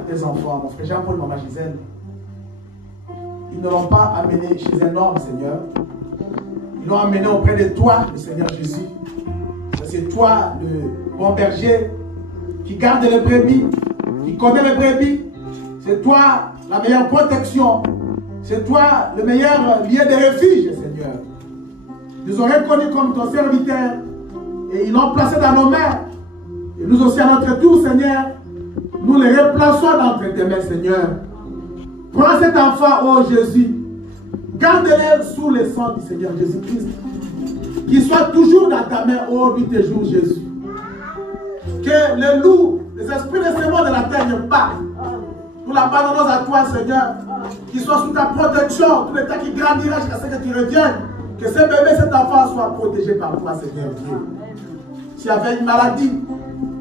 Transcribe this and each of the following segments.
à tes enfants, mon frère Jean-Paul, maman Gisèle. Ils ne l'ont pas amené chez un homme, Seigneur. Ils l'ont amené auprès de toi, le Seigneur Jésus. C'est toi, le bon berger, qui garde les brebis, qui connaît les brebis. C'est toi, la meilleure protection. C'est toi, le meilleur lieu de refuge, Seigneur. Ils nous ont reconnus comme ton serviteur et ils l'ont placé dans nos mains. Et nous aussi, à notre tour, Seigneur, nous les replaçons dans tes mains, Seigneur. Prends cet enfant, oh Jésus. Garde-le sous le sang du Seigneur Jésus-Christ. Qu'il soit toujours dans ta main, oh nuit et jour, Jésus. Que les loups, les esprits de ce monde de la terre ne partent. Nous l'abandonnons à toi, Seigneur. Qu'il soit sous ta protection, tout le temps qu'il grandira jusqu'à ce que tu reviennes. Que ce bébé, cet enfant soit protégé par toi, Seigneur Dieu. S'il y avait une maladie,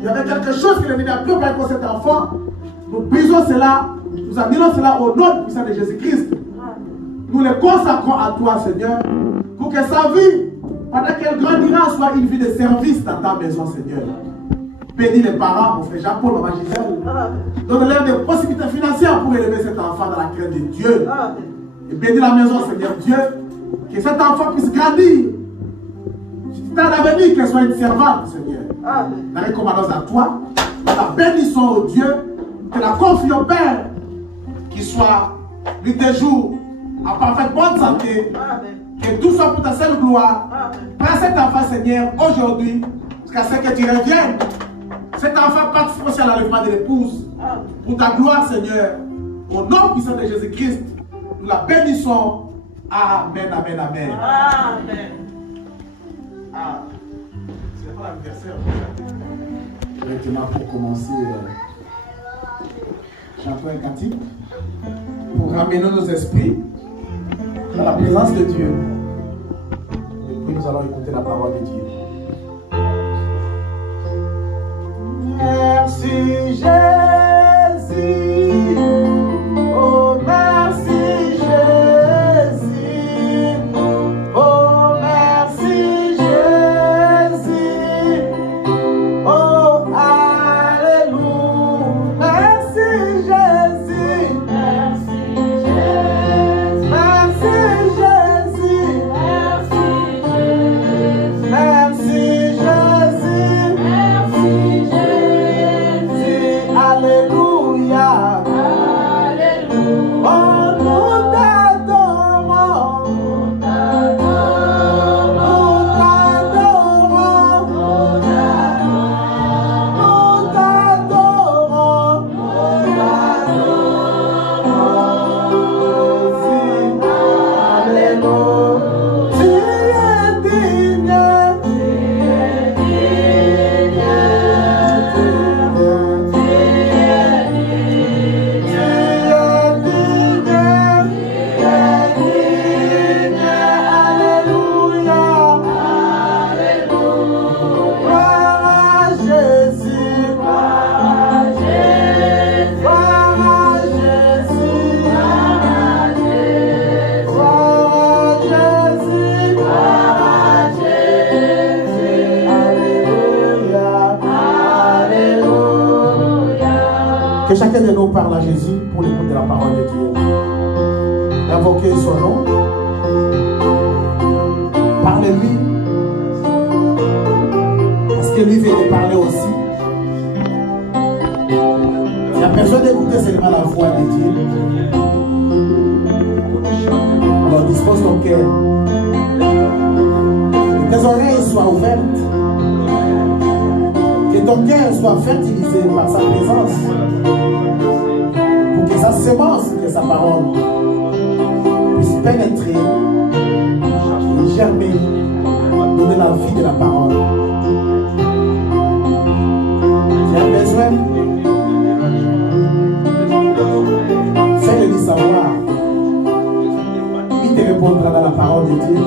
il y avait quelque chose qui ne venait plus par cet enfant, nous brisons cela, nous amenons cela au nom puissant de Jésus-Christ. Nous le consacrons à toi, Seigneur, pour que sa vie, pendant qu'elle grandira, soit une vie de service dans ta maison, Seigneur. Bénis les parents, mon frère Jean-Paul, maman Gisèle. Donne-leur des possibilités financières pour élever cet enfant dans la crainte de Dieu. Et bénis la maison, Seigneur Dieu. Que cet enfant puisse grandir. Dans l'avenir, qu'elle soit une servante, Seigneur. Nous la recommandons à toi. Nous la bénissons au Dieu. Que la confions au Père. Qu'il soit, nuit et jour, en parfaite bonne santé. Que tout soit pour ta seule gloire. Prends cet enfant, Seigneur, aujourd'hui, jusqu'à ce que tu reviennes. Cet enfant participe aussi à l'enlèvement de l'épouse. Pour ta gloire, Seigneur. Au nom puissant de Jésus-Christ, nous la bénissons. Amen, amen, amen. Amen. Ah, c'est pas l'anniversaire. Directement pour commencer, chantons un cantique pour ramener nos esprits dans la présence de Dieu. Et puis nous allons écouter la parole de Dieu. Merci Jésus. Oh, merci Jésus. Oh, merci Jésus. Oh, alléluia. Merci Jésus. Merci Jésus. Merci Jésus. Merci Jésus. Merci Jésus. Alléluia. Que chacun de nous parle à Jésus pour l'écoute de la parole de Dieu. Invoquez son nom. Parlez-lui. Parce que lui vient de parler aussi. Il a besoin d'écouter seulement la voix de Dieu. Alors dispose ton cœur. Que tes oreilles soient ouvertes. Que ton cœur soit fertilisé par sa présence. Pour que sa semence, que sa parole puisse pénétrer et germer, donner la vie de la parole. Tu as besoin, fais-le lui savoir. Il te répondra dans la parole de Dieu.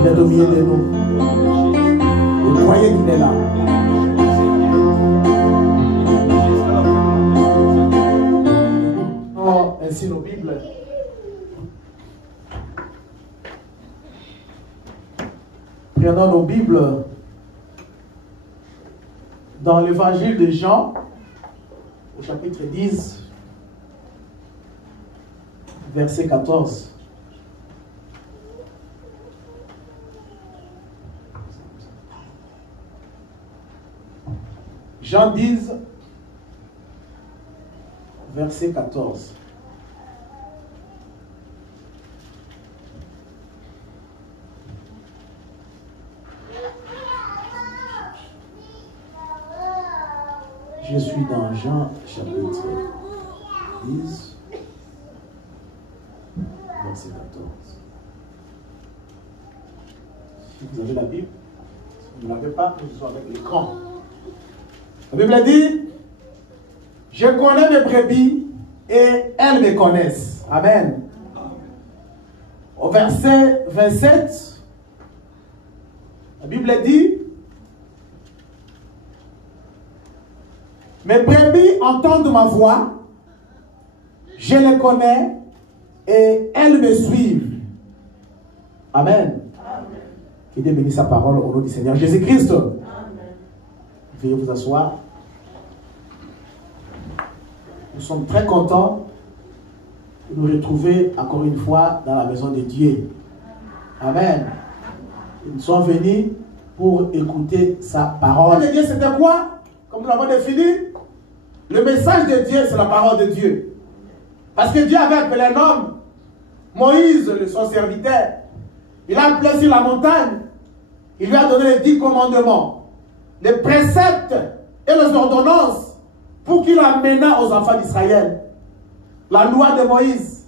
Il est au milieu de nous. Et croyez qu'il est là. Ainsi nos Bibles. Prenons nos Bibles dans l'évangile de Jean, au chapitre 10, verset 14. Jean 10, verset 14. Je suis dans Jean chapitre 10, verset 14. Si vous avez la Bible, si vous ne l'avez pas, je suis avec l'écran. La Bible dit, je connais mes brebis et elles me connaissent. Amen. Au verset 27, la Bible dit, mes brebis entendent ma voix, je les connais et elles me suivent. Amen. Amen. Que Dieu bénisse sa parole au nom du Seigneur Jésus-Christ. Veuillez vous asseoir. Nous sommes très contents de nous retrouver encore une fois dans la maison de Dieu. Amen. Nous sommes venus pour écouter sa parole. Le Dieu, c'était quoi? Comme nous l'avons défini, le message de Dieu, c'est la parole de Dieu. Parce que Dieu avait appelé un homme, Moïse, son serviteur. Il l'a appelé sur la montagne. Il lui a donné les 10 commandements, les préceptes et les ordonnances pour qu'il amena aux enfants d'Israël la loi de Moïse.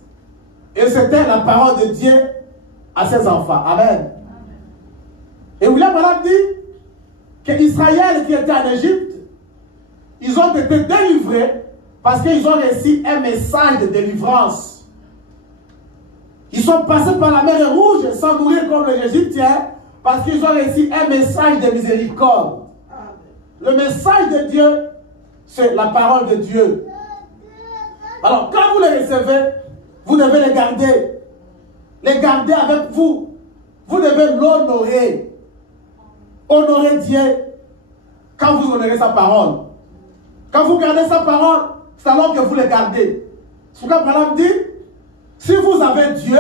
Et c'était la parole de Dieu à ses enfants. Amen. Et William Branham dit qu'Israël qui était en Égypte, ils ont été délivrés parce qu'ils ont reçu un message de délivrance. Ils sont passés par la mer Rouge sans mourir comme les Égyptiens parce qu'ils ont reçu un message de miséricorde. Le message de Dieu, c'est la parole de Dieu. Alors, quand vous les recevez, vous devez les garder. Les garder avec vous. Vous devez l'honorer. Honorer Dieu quand vous honorez sa parole. Quand vous gardez sa parole, c'est alors que vous les gardez. C'est pourquoi Branham dit, si vous avez Dieu,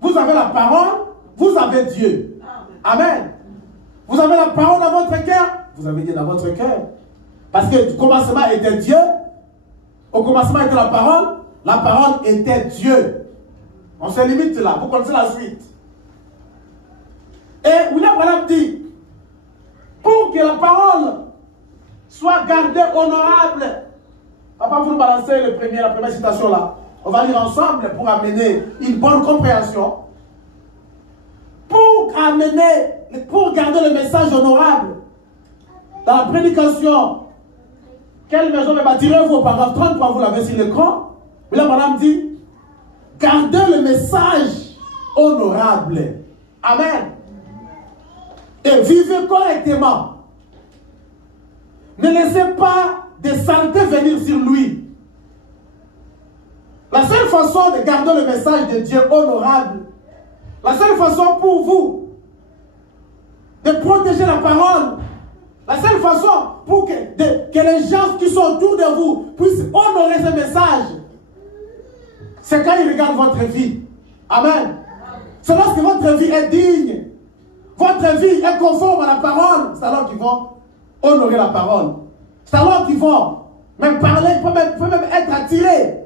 vous avez la parole, vous avez Dieu. Amen. Vous avez la parole dans votre cœur, vous avez Dieu dans votre cœur. Parce que au commencement était Dieu, au commencement était la parole était Dieu. On se limite là, vous connaissez la suite. Et William Branham dit, pour que la parole soit gardée honorable, papa, vous nous balancez la première citation là. On va lire ensemble pour amener une bonne compréhension. Pour garder le message honorable dans la prédication, quelle maison me bâtirez-vous au paragraphe 33, vous l'avez sur l'écran. Mais là, madame dit, gardez le message honorable. Amen. Et vivez correctement. Ne laissez pas de saleté venir sur lui. La seule façon de garder le message de Dieu honorable, la seule façon pour vous de protéger la parole, la seule façon pour que les gens qui sont autour de vous puissent honorer ce message, c'est quand ils regardent votre vie. Amen. C'est lorsque votre vie est digne, votre vie est conforme à la parole, c'est alors qu'ils vont honorer la parole. C'est alors qu'ils vont même parler, ils peuvent même être attirés.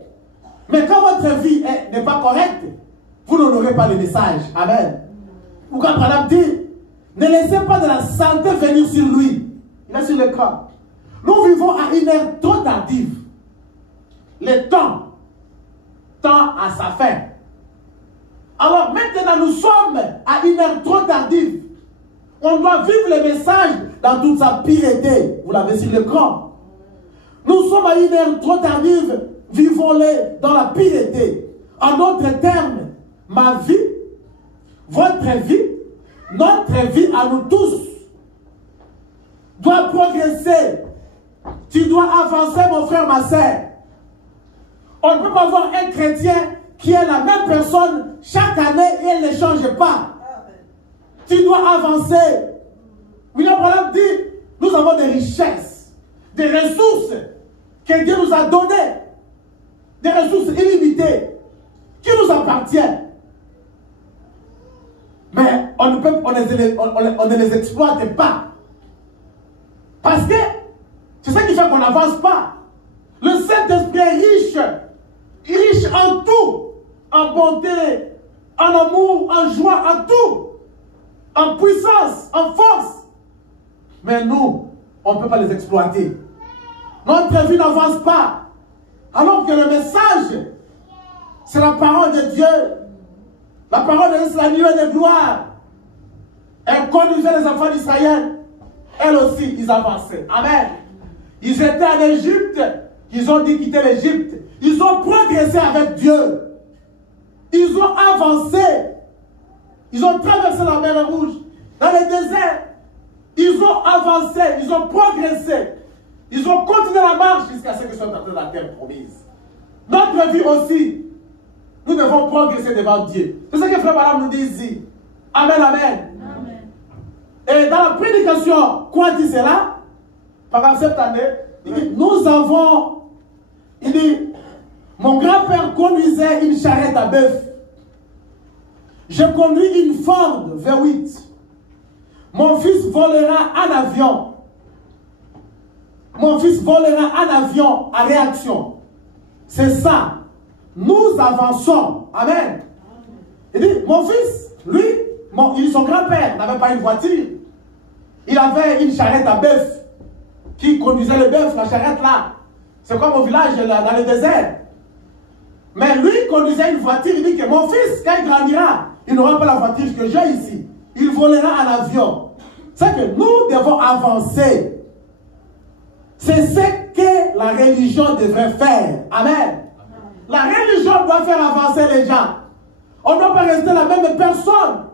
Mais quand votre vie n'est pas correcte, vous n'honorez pas le message. Amen. Pourquoi Branham dit, ne laissez pas de la saleté venir sur lui. Il est sur l'écran. Nous vivons à une ère trop tardive. Le temps tend à sa fin. Alors maintenant, nous sommes à une ère trop tardive. On doit vivre le message dans toute sa piété. Vous l'avez sur l'écran. Nous sommes à une ère trop tardive. Vivons-les dans la piété. En d'autres termes, ma vie, votre vie, notre vie à nous tous doit progresser. Tu dois avancer, mon frère, ma sœur. On ne peut pas avoir un chrétien qui est la même personne chaque année et elle ne change pas. Tu dois avancer. William Branham dit, nous avons des richesses, des ressources que Dieu nous a donné, des ressources illimitées, qui nous appartiennent. Mais on ne les exploite pas. Parce que c'est ça qui fait qu'on n'avance pas. Le Saint-Esprit est riche en tout, en bonté, en amour, en joie, en tout, en puissance, en force. Mais nous, on ne peut pas les exploiter. Notre vie n'avance pas. Alors que le message, c'est la parole de Dieu. La parole de Dieu, c'est la lumière de gloire. Elle conduisait les enfants d'Israël. Elles aussi, ils avançaient. Amen. Ils étaient en Égypte. Ils ont dit quitter l'Égypte. Ils ont progressé avec Dieu. Ils ont avancé. Ils ont traversé la mer Rouge. Dans le désert, ils ont avancé. Ils ont progressé. Ils ont continué la marche jusqu'à ce qu'ils soient entrés dans la terre promise. Notre vie aussi, nous devons progresser devant Dieu. C'est ce que Frère Madame nous dit ici. Amen, amen. Amen. Et dans la prédication, quoi dit cela? Par exemple, cette année, il dit, nous avons, il dit, mon grand-père conduisait une charrette à bœuf. Je conduis une Ford V8. Mon fils volera un avion. Mon fils volera un avion à réaction. C'est ça. Nous avançons. Amen. Il dit, mon fils, lui, son grand-père n'avait pas une voiture. Il avait une charrette à bœuf. Qui conduisait le bœuf, la charrette là. C'est comme au village, là, dans le désert. Mais lui conduisait une voiture. Il dit que mon fils, quand il grandira, il n'aura pas la voiture que j'ai ici. Il volera un avion. C'est que nous devons avancer. C'est ce que la religion devrait faire. Amen. La religion doit faire avancer les gens. On ne doit pas rester la même personne.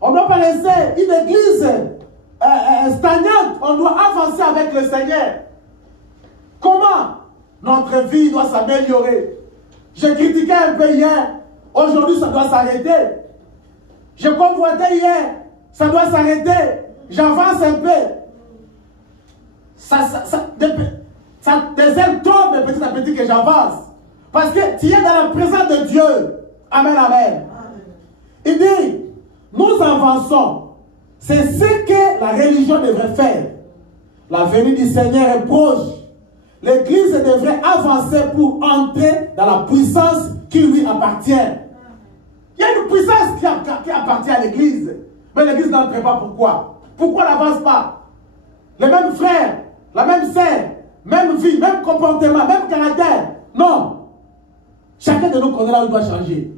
On ne doit pas rester une église stagnante. On doit avancer avec le Seigneur. Comment? Notre vie doit s'améliorer. J'ai critiqué un peu hier. Aujourd'hui, ça doit s'arrêter. Je convoitais hier. Ça doit s'arrêter. J'avance un peu. Des ailes tombent petit à petit que j'avance. Parce que tu es dans la présence de Dieu. Amen, amen. Il dit, nous avançons. C'est ce que la religion devrait faire. La venue du Seigneur est proche. L'Église devrait avancer pour entrer dans la puissance qui lui appartient. Il y a une puissance qui appartient à l'Église. Mais l'Église n'entre pas. Pourquoi? Pourquoi elle n'avance pas? Les mêmes frères, la même sœur, même vie, même comportement, même caractère. Non. Chacun de nous connaît là où il doit changer.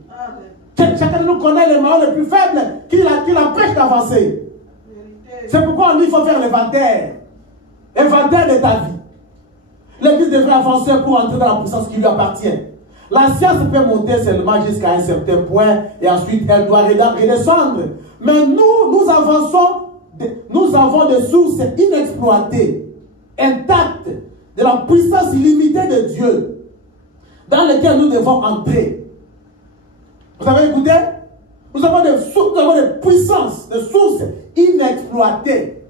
Chacun de nous connaît les moments les plus faibles qui l'empêchent d'avancer. C'est pourquoi on dit qu'il faut faire l'inventaire. Inventaire de ta vie. L'Église devrait avancer pour entrer dans la puissance qui lui appartient. La science peut monter seulement jusqu'à un certain point et ensuite elle doit redescendre. Mais nous avançons, nous avons des sources inexploitées, intactes, de la puissance illimitée de Dieu, dans lesquelles nous devons entrer. Vous avez écouté? Nous avons des puissances, des sources inexploitées.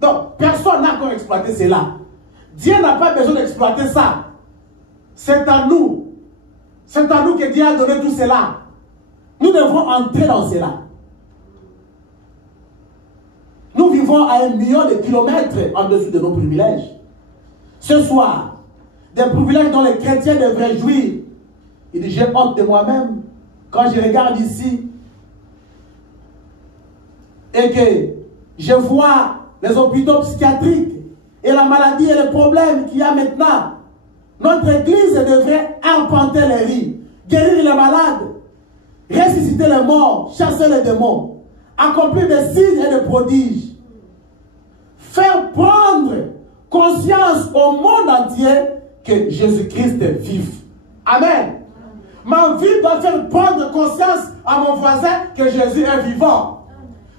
Donc, personne n'a encore exploité cela. Dieu n'a pas besoin d'exploiter ça. C'est à nous. C'est à nous que Dieu a donné tout cela. Nous devons entrer dans cela. Nous vivons à 1 million de kilomètres en dessous de nos privilèges. Ce soir, des privilèges dont les chrétiens devraient jouir. Il dit, j'ai honte de moi-même quand je regarde ici et que je vois les hôpitaux psychiatriques et la maladie et les problèmes qu'il y a maintenant. Notre église devrait arpenter les rues, guérir les malades, ressusciter les morts, chasser les démons, accomplir des signes et des prodiges, faire prendre conscience au monde entier que Jésus-Christ vive. Amen. Ma vie doit faire prendre conscience à mon voisin que Jésus est vivant.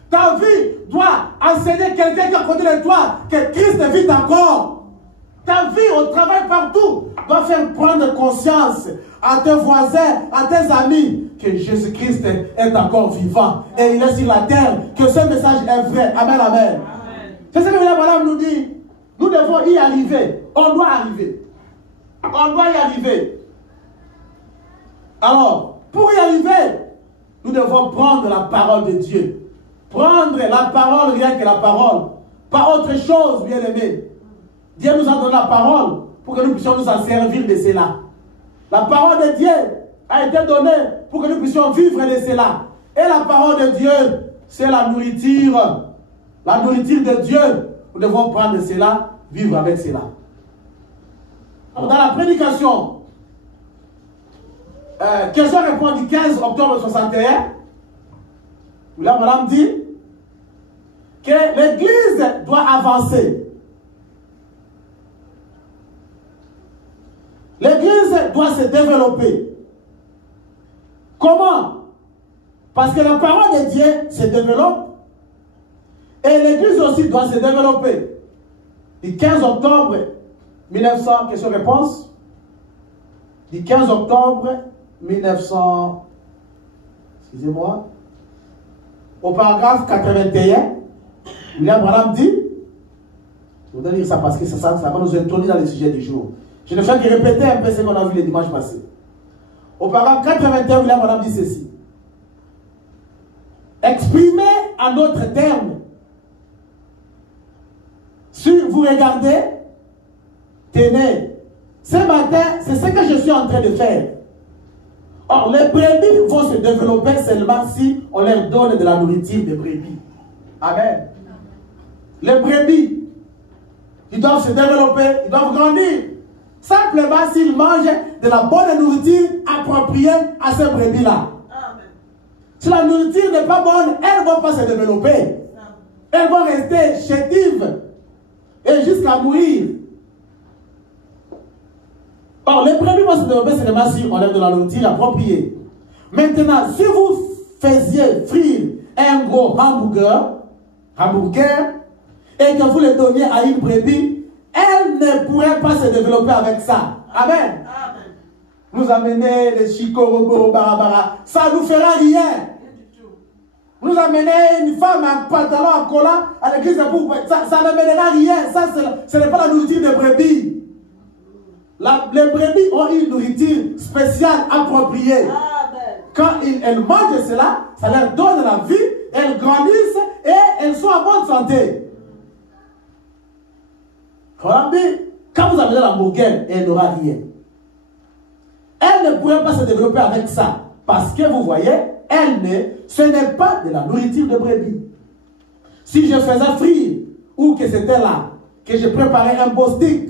Ta vie doit enseigner quelqu'un qui est à côté de toi que Christ vit encore. Ta vie au travail partout doit faire prendre conscience à tes voisins, à tes amis que Jésus-Christ est encore vivant et il est sur la terre, que ce message est vrai. Amen, amen. C'est ce que la parole nous dit. Nous devons y arriver. On doit arriver. On doit y arriver. Alors, pour y arriver, nous devons prendre la parole de Dieu. Prendre la parole, rien que la parole. Pas autre chose, bien aimé. Dieu nous a donné la parole pour que nous puissions nous en servir de cela. La parole de Dieu a été donnée pour que nous puissions vivre de cela. Et la parole de Dieu, c'est la nourriture. La nourriture de Dieu. Nous devons prendre cela, vivre avec cela. Alors, dans la prédication, question-réponse du 15 octobre 61, là, madame dit que l'Église doit avancer. L'Église doit se développer. Comment? Parce que la parole de Dieu se développe et l'Église aussi doit se développer. Du 15 octobre 1900, question-réponse. Du 15 octobre 1900, excusez-moi, au paragraphe 81, William Branham dit, je voudrais lire ça parce que ça va nous introduire dans le sujet du jour. Je ne fais que répéter un peu ce qu'on a vu les dimanches passés. Au paragraphe 81, William Branham dit ceci. Exprimé en d'autres termes, si vous regardez, tenez, ce matin, c'est ce que je suis en train de faire. Or, les brebis vont se développer seulement si on leur donne de la nourriture de brebis. Amen. Les brebis, ils doivent se développer, ils doivent grandir. Simplement s'ils mangent de la bonne nourriture appropriée à ces brebis-là. Si la nourriture n'est pas bonne, elles ne vont pas se développer. Elles vont rester chétives et jusqu'à mourir. Or, les brebis vont se développer seulement si on leur donne de la nourriture appropriée. Maintenant, si vous faisiez frire un gros hamburger, et que vous le donniez à une brebis, elle ne pourrait pas se développer avec ça. Amen. Amen. Nous amener les chikorobo, barabara, ça ne nous fera rien. Nous amener une femme en pantalon en collant à l'église de Bourg, ça n'amènera rien. Ça, ce n'est pas la nourriture des brebis. Les brebis ont une nourriture spéciale, appropriée. Amen. Quand elles mangent cela, ça leur donne la vie, elles grandissent et elles sont en bonne santé. Quand vous amenez l'hamburger, elle n'aura rien. Elle ne pourrait pas se développer avec ça. Parce que vous voyez, ce n'est pas de la nourriture de brebis. Si je faisais frire, ou que c'était là, que je préparais un beau stick,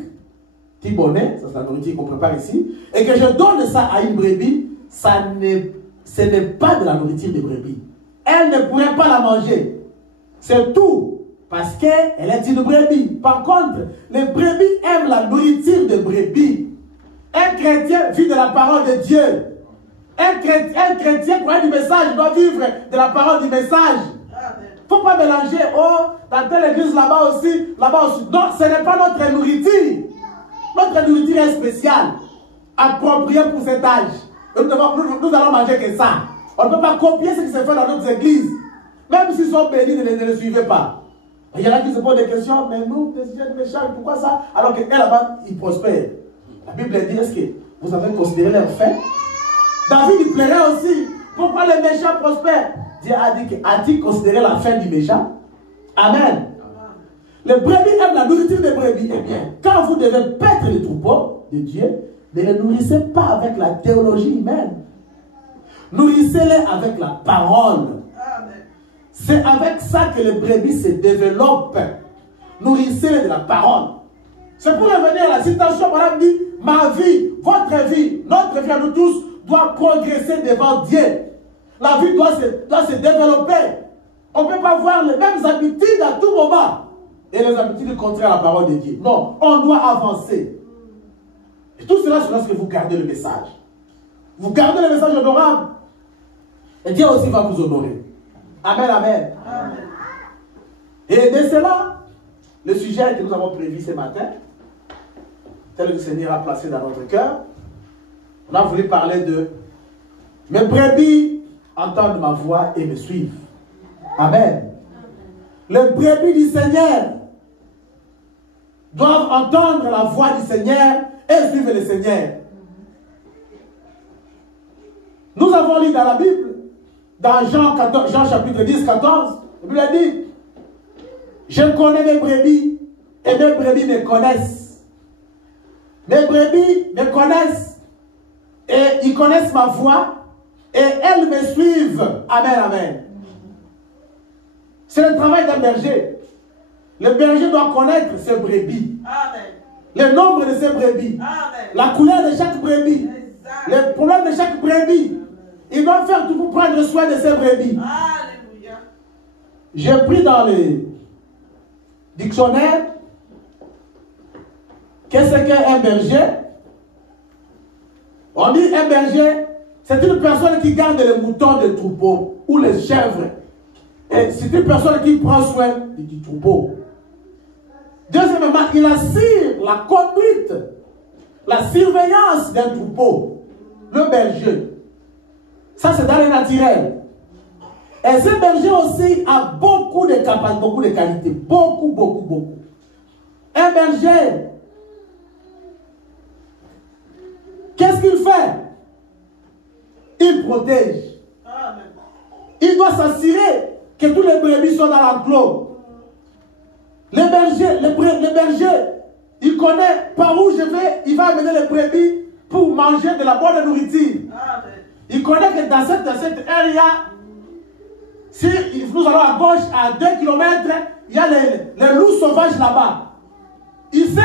qui bonnet, ça c'est la nourriture qu'on prépare ici, et que je donne ça à une brebis, ce n'est pas de la nourriture de brebis. Elle ne pourrait pas la manger. C'est tout. Parce qu'elle est une brebis. Par contre, les brebis aiment la nourriture de brebis. Un chrétien vit de la parole de Dieu. Un chrétien croyant du message doit vivre de la parole du message. Il ne faut pas mélanger, dans telle église là-bas aussi, là-bas aussi. Non, ce n'est pas notre nourriture. Notre nourriture est spéciale, appropriée pour cet âge. Nous allons manger que ça. On ne peut pas copier ce qui se fait dans d'autres églises. Même s'ils sont bénis, ne les suivez pas. Il y en a qui se posent des questions, mais nous, les méchants, pourquoi ça? Alors que là-bas, ils prospèrent. La Bible dit, est-ce que vous avez considéré leur fait? David, il plairait aussi. Pourquoi les méchants prospèrent? Dieu a dit, a-t-il considéré la fin du méchant? Amen. Les brebis aiment la nourriture des brebis. Eh bien, quand vous devez paître les troupeaux de Dieu, ne les nourrissez pas avec la théologie humaine. Nourrissez-les avec la parole. C'est avec ça que les brebis se développent. Nourrissez-les de la parole. C'est pour revenir à la citation, madame dit, ma vie, votre vie, notre vie à nous tous doit progresser devant Dieu. La vie doit se développer. On ne peut pas voir les mêmes habitudes à tout moment. Et les habitudes contraires à la parole de Dieu. Non, on doit avancer. Et tout cela, c'est lorsque vous gardez le message. Vous gardez le message honorable. Et Dieu aussi va vous honorer. Amen, amen. Amen. Et de cela, le sujet que nous avons prévu ce matin, tel que le Seigneur a placé dans notre cœur, on a voulu parler de mes brebis entendent ma voix et me suivent. Amen. Les brebis du Seigneur doivent entendre la voix du Seigneur et suivent le Seigneur. Nous avons lu dans la Bible, dans Jean chapitre 10, 14, la Bible a dit, je connais mes brebis et mes brebis me connaissent. Mes brebis me connaissent et ils connaissent ma voix et elles me suivent. Amen, amen. C'est le travail d'un berger. Le berger doit connaître ses brebis. Amen. Le nombre de ses brebis. Amen. La couleur de chaque brebis. Exact. Les problèmes de chaque brebis. Il doit faire tout pour prendre soin de ses brebis. Alléluia. J'ai pris dans le dictionnaire qu'est-ce qu'un berger. On dit un berger, c'est une personne qui garde les moutons des troupeaux ou les chèvres. Et c'est une personne qui prend soin du troupeau. Deuxièmement, il assure la conduite, la surveillance d'un troupeau. Le berger. Ça, c'est dans le naturel. Et ce berger aussi a beaucoup de capacités, beaucoup de qualités. Beaucoup. Un berger, qu'est-ce qu'il fait? Il protège. Amen. Il doit s'assurer que tous les brebis sont dans l'enclos. Le berger, il connaît par où je vais, il va amener les brebis pour manger de la bonne nourriture. Amen. Il connaît que dans cette area, si nous allons à gauche, à 2 km, il y a les loups sauvages là-bas. Il sait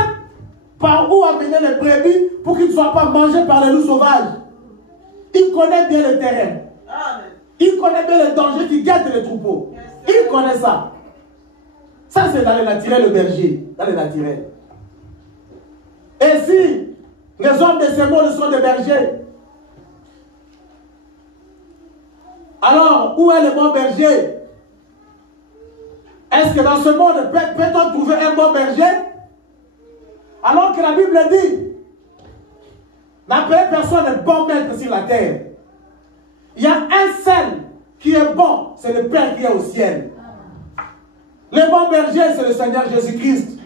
par où amener les brebis pour qu'ils ne soient pas mangés par les loups sauvages. Il connaît bien le terrain. Amen. Il connaît bien les dangers qui guettent les troupeaux. Il connaît ça. Ça, c'est dans le naturel, le berger. Dans le naturel. Et si les hommes de ce monde sont des bergers, alors où est le bon berger? Est-ce que dans ce monde, peut-on trouver un bon berger? Alors que la Bible dit, n'appelez personne bon maître sur la terre. Il y a un seul qui est bon, c'est le Père qui est au ciel. Le bon berger, c'est le Seigneur Jésus-Christ.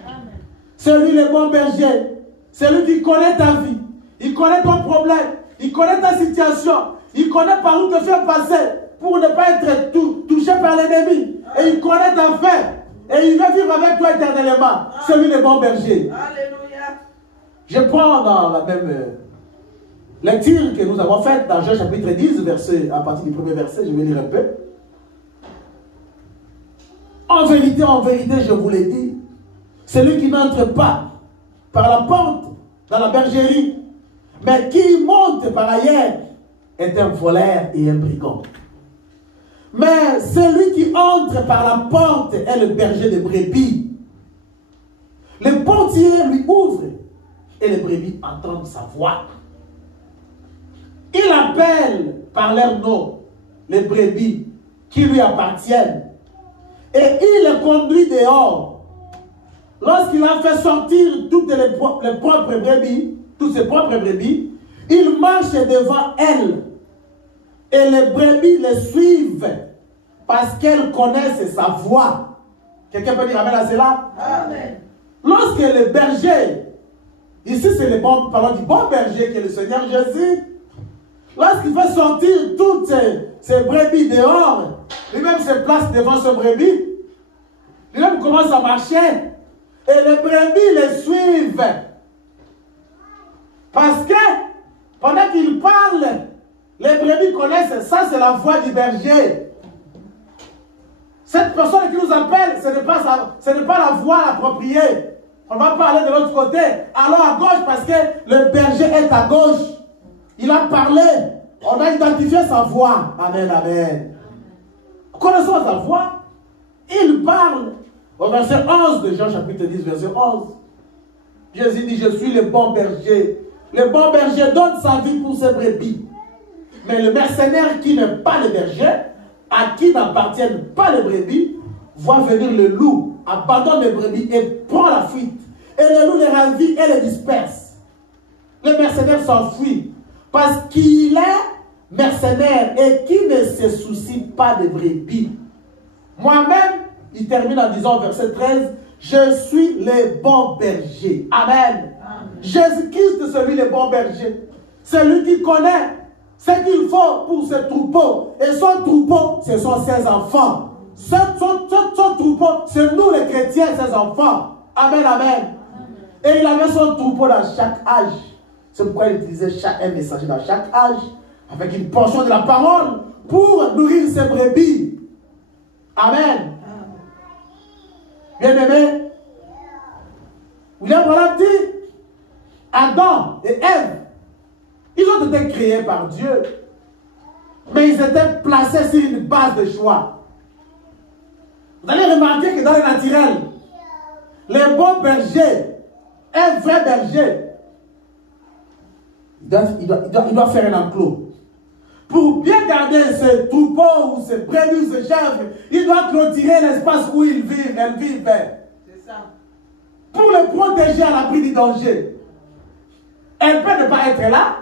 C'est lui le bon berger. C'est lui qui connaît ta vie. Il connaît ton problème. Il connaît ta situation. Il connaît par où te faire passer pour ne pas être touché par l'ennemi. Et il connaît ta fin. Et il veut vivre avec toi éternellement. C'est lui le bon berger. Alléluia. Je prends dans la même lecture que nous avons faite dans Jean chapitre 10, à partir du premier verset, je vais lire un peu. En vérité, je vous l'ai dit, celui qui n'entre pas par la porte dans la bergerie, mais qui monte par ailleurs, est un voleur et un brigand. Mais celui qui entre par la porte est le berger des brebis. Le portier lui ouvre et les brebis entendent sa voix. Il appelle par leur nom les brebis qui lui appartiennent et il les conduit dehors. Lorsqu'il a fait sortir toutes ses propres brebis, il marche devant elles et les brebis les suivent parce qu'elles connaissent sa voix. Quelqu'un peut dire amen à cela? Amen. Lorsque le berger, ici c'est le bon, parlons du bon berger qui est le Seigneur Jésus, lorsqu'il fait sortir toutes ces brebis dehors, lui-même se place devant ce brebis, lui-même commence à marcher et les brebis les suivent. Parce que pendant qu'il parle, les brebis connaissent, ça c'est la voix du berger. Cette personne qui nous appelle, ce n'est pas la voix appropriée. On va parler de l'autre côté. Allons à gauche parce que le berger est à gauche. Il a parlé. On a identifié sa voix. Amen, amen. Connaissons sa voix. Il parle. Au verset 11 de Jean chapitre 10, verset 11. Jésus dit, je suis le bon berger. Le bon berger donne sa vie pour ses brebis. Mais le mercenaire qui n'est pas le berger, à qui n'appartiennent pas les brebis, voit venir le loup, abandonne les brebis et prend la fuite. Et le loup les ravit et les disperse. Le mercenaire s'enfuit parce qu'il est mercenaire et qui ne se soucie pas des brebis. Moi-même, il termine en disant au verset 13, je suis le bon berger. Amen. Amen. Jésus-Christ, c'est lui le bon berger. C'est lui qui connaît ce qu'il faut pour ce troupeau. Et son troupeau, ce sont ses enfants. Son troupeau, c'est nous les chrétiens, ses enfants. Amen, amen. Et il avait son troupeau dans chaque âge. C'est pourquoi il utilisait un messager dans chaque âge, avec une portion de la parole, pour nourrir ses brebis. Amen. Bien-aimé, William Branham dit, Adam et Ève, ils ont été créés par Dieu, mais ils étaient placés sur une base de choix. Vous allez remarquer que dans le naturel, les bons bergers, un vrai berger, il doit faire un enclos. Pour bien garder ce troupeau ou ce brebis ou ce chèvre, il doit clôturer l'espace où ils vivent, elles vivent. C'est ça. Pour les protéger à l'abri du danger. Elle peut ne pas être là,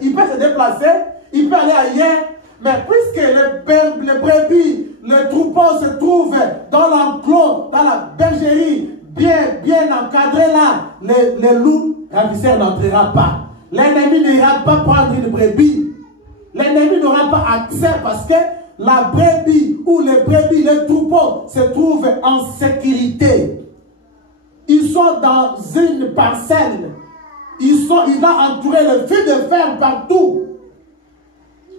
il peut se déplacer, il peut aller ailleurs, mais puisque les brebis, le troupeau se trouve dans l'enclos, dans la bergerie, bien encadré là, les loups ravisseurs n'entrera pas. L'ennemi n'ira pas prendre une brebis. L'ennemi n'aura pas accès parce que la brebis ou les brebis, les troupeaux se trouvent en sécurité. Ils sont dans une parcelle. Il a entouré le fil de fer partout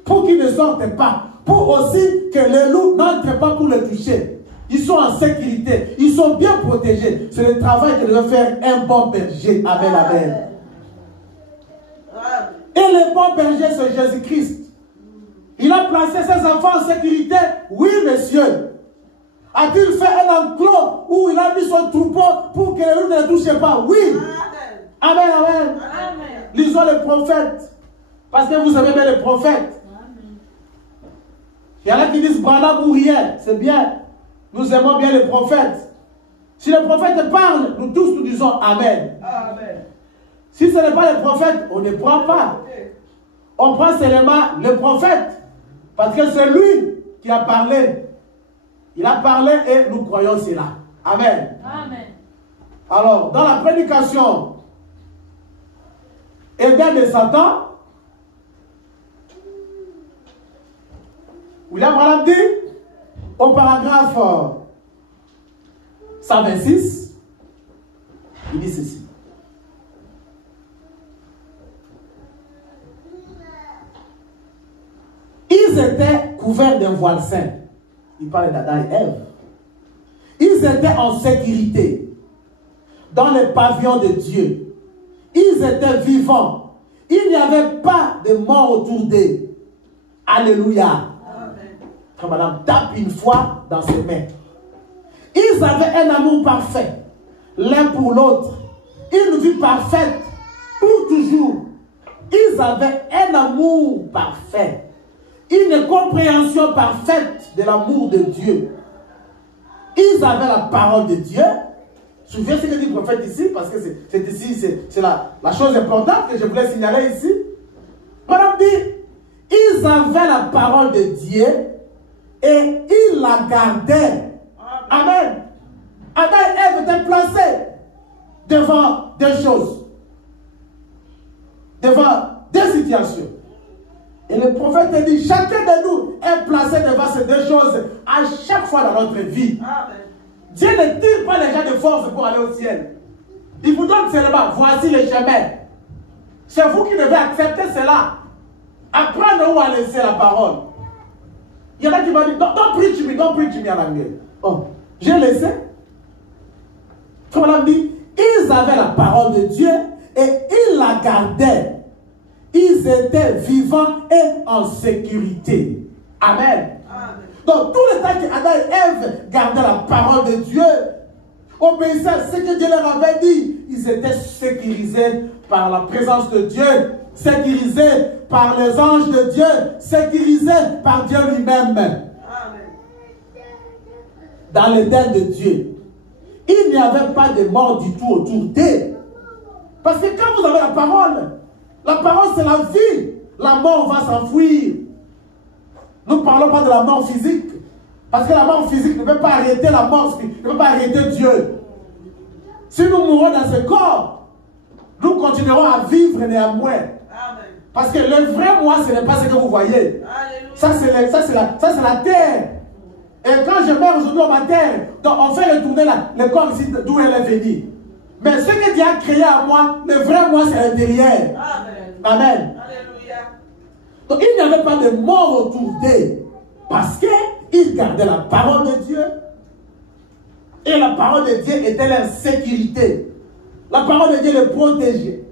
pour qu'ils ne sortent pas. Pour aussi que les loups n'entrent pas pour les toucher. Ils sont en sécurité. Ils sont bien protégés. C'est le travail que doit faire un bon berger. Amen, amen. Et le bon berger, c'est Jésus-Christ. Il a placé ses enfants en sécurité. Oui, monsieur. A-t-il fait un enclos où il a mis son troupeau pour que les loups ne les touchent pas? Oui. Amen, amen. Amen. Lisons les prophètes. Parce que vous aimez bien les prophètes. Amen. Il y en a qui disent Branham ou rien. C'est bien. Nous aimons bien les prophètes. Si les prophètes parlent, nous tous nous disons Amen. Amen. Si ce n'est pas les prophètes, on ne prend pas. On prend seulement le prophète. Parce que c'est lui qui a parlé. Il a parlé et nous croyons cela. Amen. Amen. Alors, dans la prédication Éden de Satan, William Branham dit, au paragraphe 126, il dit ceci. Ils étaient couverts d'un voile saint. Il parlait d'Adam et Ève. Ils étaient en sécurité dans les pavillons de Dieu. Ils étaient vivants. Il n'y avait pas de mort autour d'eux. Alléluia. Quand madame tape une fois dans ses mains. Ils avaient un amour parfait, l'un pour l'autre. Une vie parfaite pour toujours. Ils avaient un amour parfait. Une compréhension parfaite de l'amour de Dieu. Ils avaient la parole de Dieu. Souviens ce que dit le prophète ici, parce que c'est ici, c'est la chose importante que je voulais signaler ici. Madame dit, ils avaient la parole de Dieu et ils la gardaient. Amen. Adam et Ève étaient placés devant des choses, devant des situations. Et le prophète dit, chacun de nous est placé devant ces deux choses à chaque fois dans notre vie. Amen. Dieu ne tire pas les gens de force pour aller au ciel. Il vous donne seulement, voici le chemin. C'est vous qui devez accepter cela. Apprendre où à laisser la parole. Il y en a qui m'ont dit, don't preach me en anglais. Oh, j'ai laissé. Comme on l'a dit, ils avaient la parole de Dieu et ils la gardaient. Ils étaient vivants et en sécurité. Amen. Amen. Donc, tout le temps qu'Adam et Ève gardaient la parole de Dieu, obéissaient à ce que Dieu leur avait dit, ils étaient sécurisés par la présence de Dieu, sécurisés par les anges de Dieu, sécurisés par Dieu lui-même. Amen. Dans l'Éden de Dieu, il n'y avait pas de mort du tout autour d'eux. Parce que quand vous avez la parole c'est la vie. La mort va s'enfuir. Nous ne parlons pas de la mort physique. Parce que la mort physique ne peut pas arrêter la mort, ne peut pas arrêter Dieu. Si nous mourons dans ce corps, nous continuerons à vivre néanmoins. Amen. Parce que le vrai moi, ce n'est pas ce que vous voyez. Alléluia. Ça, c'est la terre. Et quand je meurs aujourd'hui dans ma terre, donc on fait retourner le corps ici d'où elle est venue. Mais ce que Dieu a créé à moi, le vrai moi, c'est l'intérieur. Amen. Amen. Alléluia. Donc il n'y avait pas de mort autour d'eux. Parce qu'ils gardaient la parole de Dieu. Et la parole de Dieu était leur sécurité. La parole de Dieu les protégeait.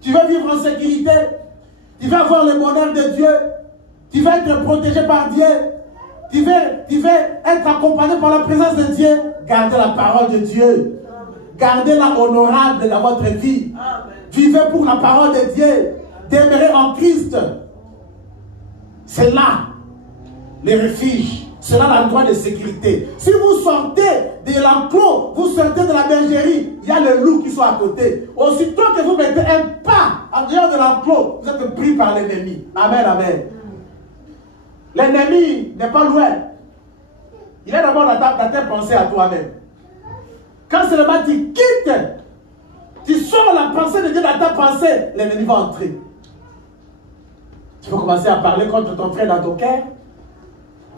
Tu veux vivre en sécurité? Tu veux avoir le bonheur de Dieu? Tu veux être protégé par Dieu? Tu veux être accompagné par la présence de Dieu? Gardez la parole de Dieu. Gardez-la honorable dans votre vie. Amen. Vivez pour la parole de Dieu. Demeurez en Christ. C'est là le refuge. C'est là l'endroit de sécurité. Si vous sortez de l'enclos, vous sortez de la bergerie, il y a le loup qui sont à côté. Aussitôt que vous mettez un pas en dehors de l'enclos, vous êtes pris par l'ennemi. Amen, amen. L'ennemi n'est pas loin. Il est d'abord dans tes pensées à toi-même. Quand seulement tu quittes, tu sors la pensée de Dieu dans ta pensée, l'ennemi va entrer. Tu peux commencer à parler contre ton frère dans ton cœur.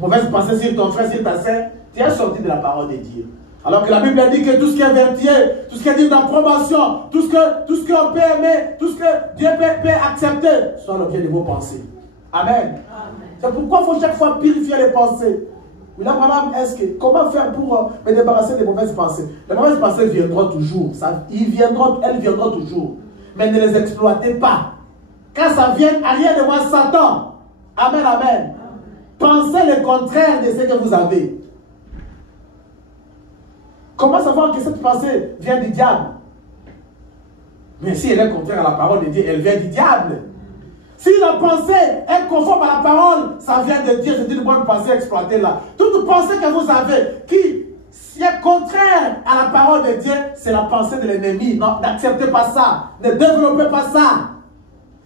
Mauvaise pensée sur ton frère, sur ta sœur. Tu es sorti de la parole de Dieu. Alors que la Bible dit que tout ce qui est vertueux, tout ce qui est digne d'approbation, tout ce qu'on peut aimer, tout ce que Dieu peut accepter, soit l'objet de vos pensées. Amen. C'est pourquoi il faut chaque fois purifier les pensées. Mais là, madame, comment faire pour me débarrasser des mauvaises pensées? Les mauvaises pensées viendront toujours. Elles viendront toujours. Mais ne les exploitez pas. Quand ça vient, arrière de moi, Satan. Amen, amen. Pensez le contraire de ce que vous avez. Comment savoir que cette pensée vient du diable? Mais si elle est contraire à la parole de Dieu, elle vient du diable. Si la pensée est conforme à la parole, ça vient de Dieu, c'est une bonne pensée, exploitez-la. Toute pensée que vous avez qui est contraire à la parole de Dieu, c'est la pensée de l'ennemi. Non, n'acceptez pas ça. Ne développez pas ça.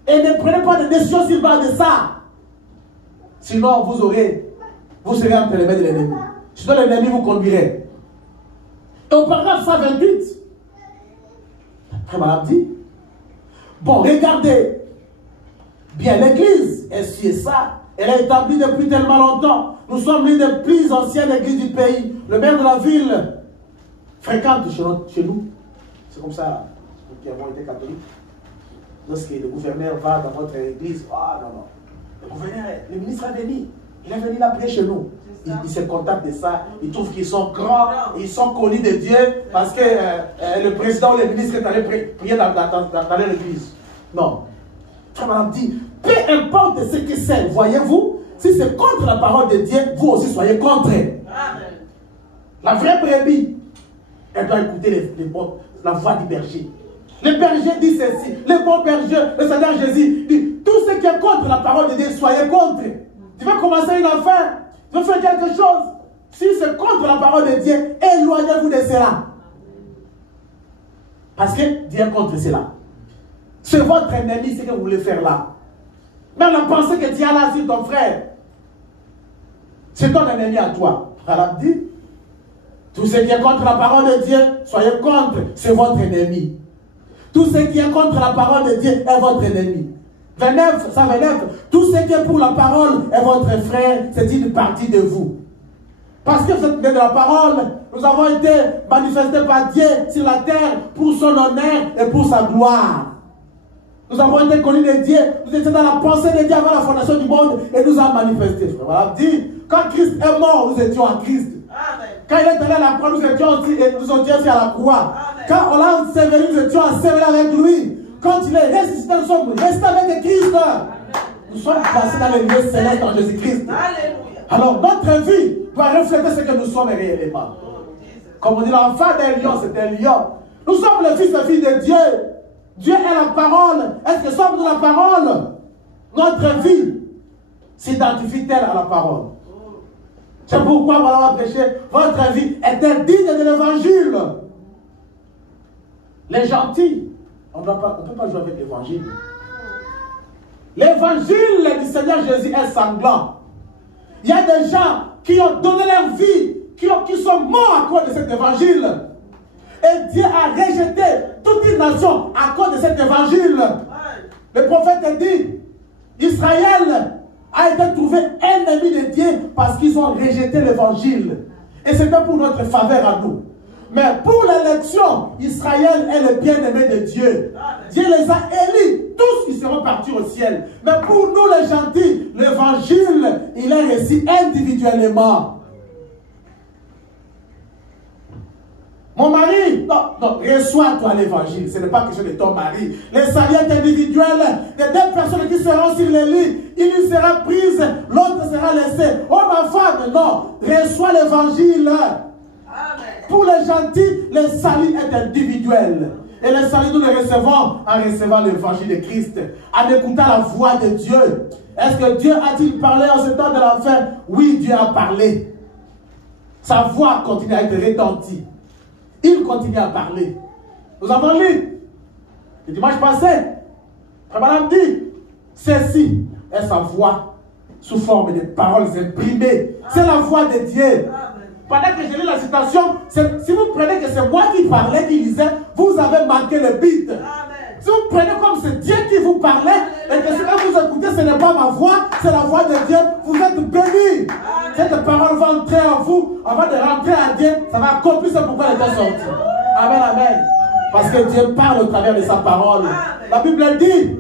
Et ne prenez pas de décision sur base de ça. Sinon, vous serez entre les mains de l'ennemi. Sinon, l'ennemi vous conduirait. Et au paragraphe 128, après madame dit, bon, regardez, bien, l'église est ça. Elle est établie depuis tellement longtemps. Nous sommes l'une des plus anciennes églises du pays. Le maire de la ville fréquente chez nous. C'est comme ça, nous qui avons été catholiques. Lorsque le gouverneur va dans votre église, ah non, non. Le gouverneur, le ministre est venu. Il est venu là près chez nous. Il se contacte de ça. Il trouve qu'ils sont grands. Ils sont connus de Dieu parce que le président ou le ministre est allé prier dans l'église. Non. Frère madame dit, peu importe ce que c'est, voyez-vous, si c'est contre la parole de Dieu, vous aussi soyez contre. Amen. La vraie brebis, elle doit écouter la voix du berger. Le berger dit ceci, le bon berger, le Seigneur Jésus dit, tout ce qui est contre la parole de Dieu, soyez contre. Tu veux commencer une affaire, tu veux faire quelque chose, si c'est contre la parole de Dieu, éloignez-vous de cela. Parce que Dieu est contre cela. C'est votre ennemi, ce que vous voulez faire là. Même la pensée que tu as là sur ton frère, c'est ton ennemi à toi. Allah dit, tout ce qui est contre la parole de Dieu, soyez contre, c'est votre ennemi. Tout ce qui est contre la parole de Dieu est votre ennemi. 29, 129, tout ce qui est pour la parole est votre frère, c'est une partie de vous. Parce que vous êtes né de la parole, nous avons été manifestés par Dieu sur la terre pour son honneur et pour sa gloire. Nous avons été connus de Dieu, nous étions dans la pensée de Dieu avant la fondation du monde et nous avons manifesté. Voilà, dit, quand Christ est mort, nous étions en Christ. Amen. Quand il est allé à la croix, nous étions aussi à la croix. Amen. Quand on l'a enseveli, nous étions enseveli avec lui. Quand il est ressuscité, nous sommes restés avec Christ. Amen. Nous sommes placés dans les lieux célestes en Jésus-Christ. Alors notre vie doit refléter ce que nous sommes réellement. Comme on dit, l'enfant d'un lion, c'est un lion. Nous sommes le fils et fille de Dieu. Dieu est la parole. Est-ce que sommes-nous la parole? Notre vie s'identifie-t-elle à la parole? C'est pourquoi voilà, on va prêcher. Votre vie est digne de l'évangile. Les gentils, on ne peut pas jouer avec l'évangile. L'évangile du Seigneur Jésus est sanglant. Il y a des gens qui ont donné leur vie, qui sont morts à cause de cet évangile. Et Dieu a rejeté toute toute une nation à cause de cet évangile. Le prophète dit, Israël a été trouvé ennemi de Dieu parce qu'ils ont rejeté l'évangile. Et c'était pour notre faveur à nous. Mais pour l'élection, Israël est le bien-aimé de Dieu. Dieu les a élus. Tous, ils seront partis au ciel. Mais pour nous, les gentils, l'évangile, il est reçu individuellement. Mon mari, non, reçois-toi l'évangile. Ce n'est pas question de ton mari. Le salut est individuel. Les deux personnes qui seront sur le lit, une sera prise, l'autre sera laissée. Oh ma femme, non, reçois l'évangile. Pour les gentils, le salut est individuel. Et le salut, nous le recevons en recevant l'évangile de Christ, en écoutant la voix de Dieu. Est-ce que Dieu a-t-il parlé en ce temps de la fin? Oui, Dieu a parlé. Sa voix continue à être retentie. Il continue à parler. Nous avons lu, le dimanche passé, Madame dit, ceci est sa voix sous forme de paroles imprimées. C'est la voix de Dieu. Pendant que je lis la citation, si vous prenez que c'est moi qui parlais, qui lisais, vous avez manqué le but. Si vous prenez comme c'est Dieu qui vous parlait, et que ce que vous écoutez, ce n'est pas ma voix, c'est la voix de Dieu, vous êtes bénis. Cette parole va entrer en vous, avant de rentrer à Dieu, ça va accomplir ce pourquoi elle est sortie. Amen, amen. Parce que Dieu parle au travers de sa parole. La Bible dit,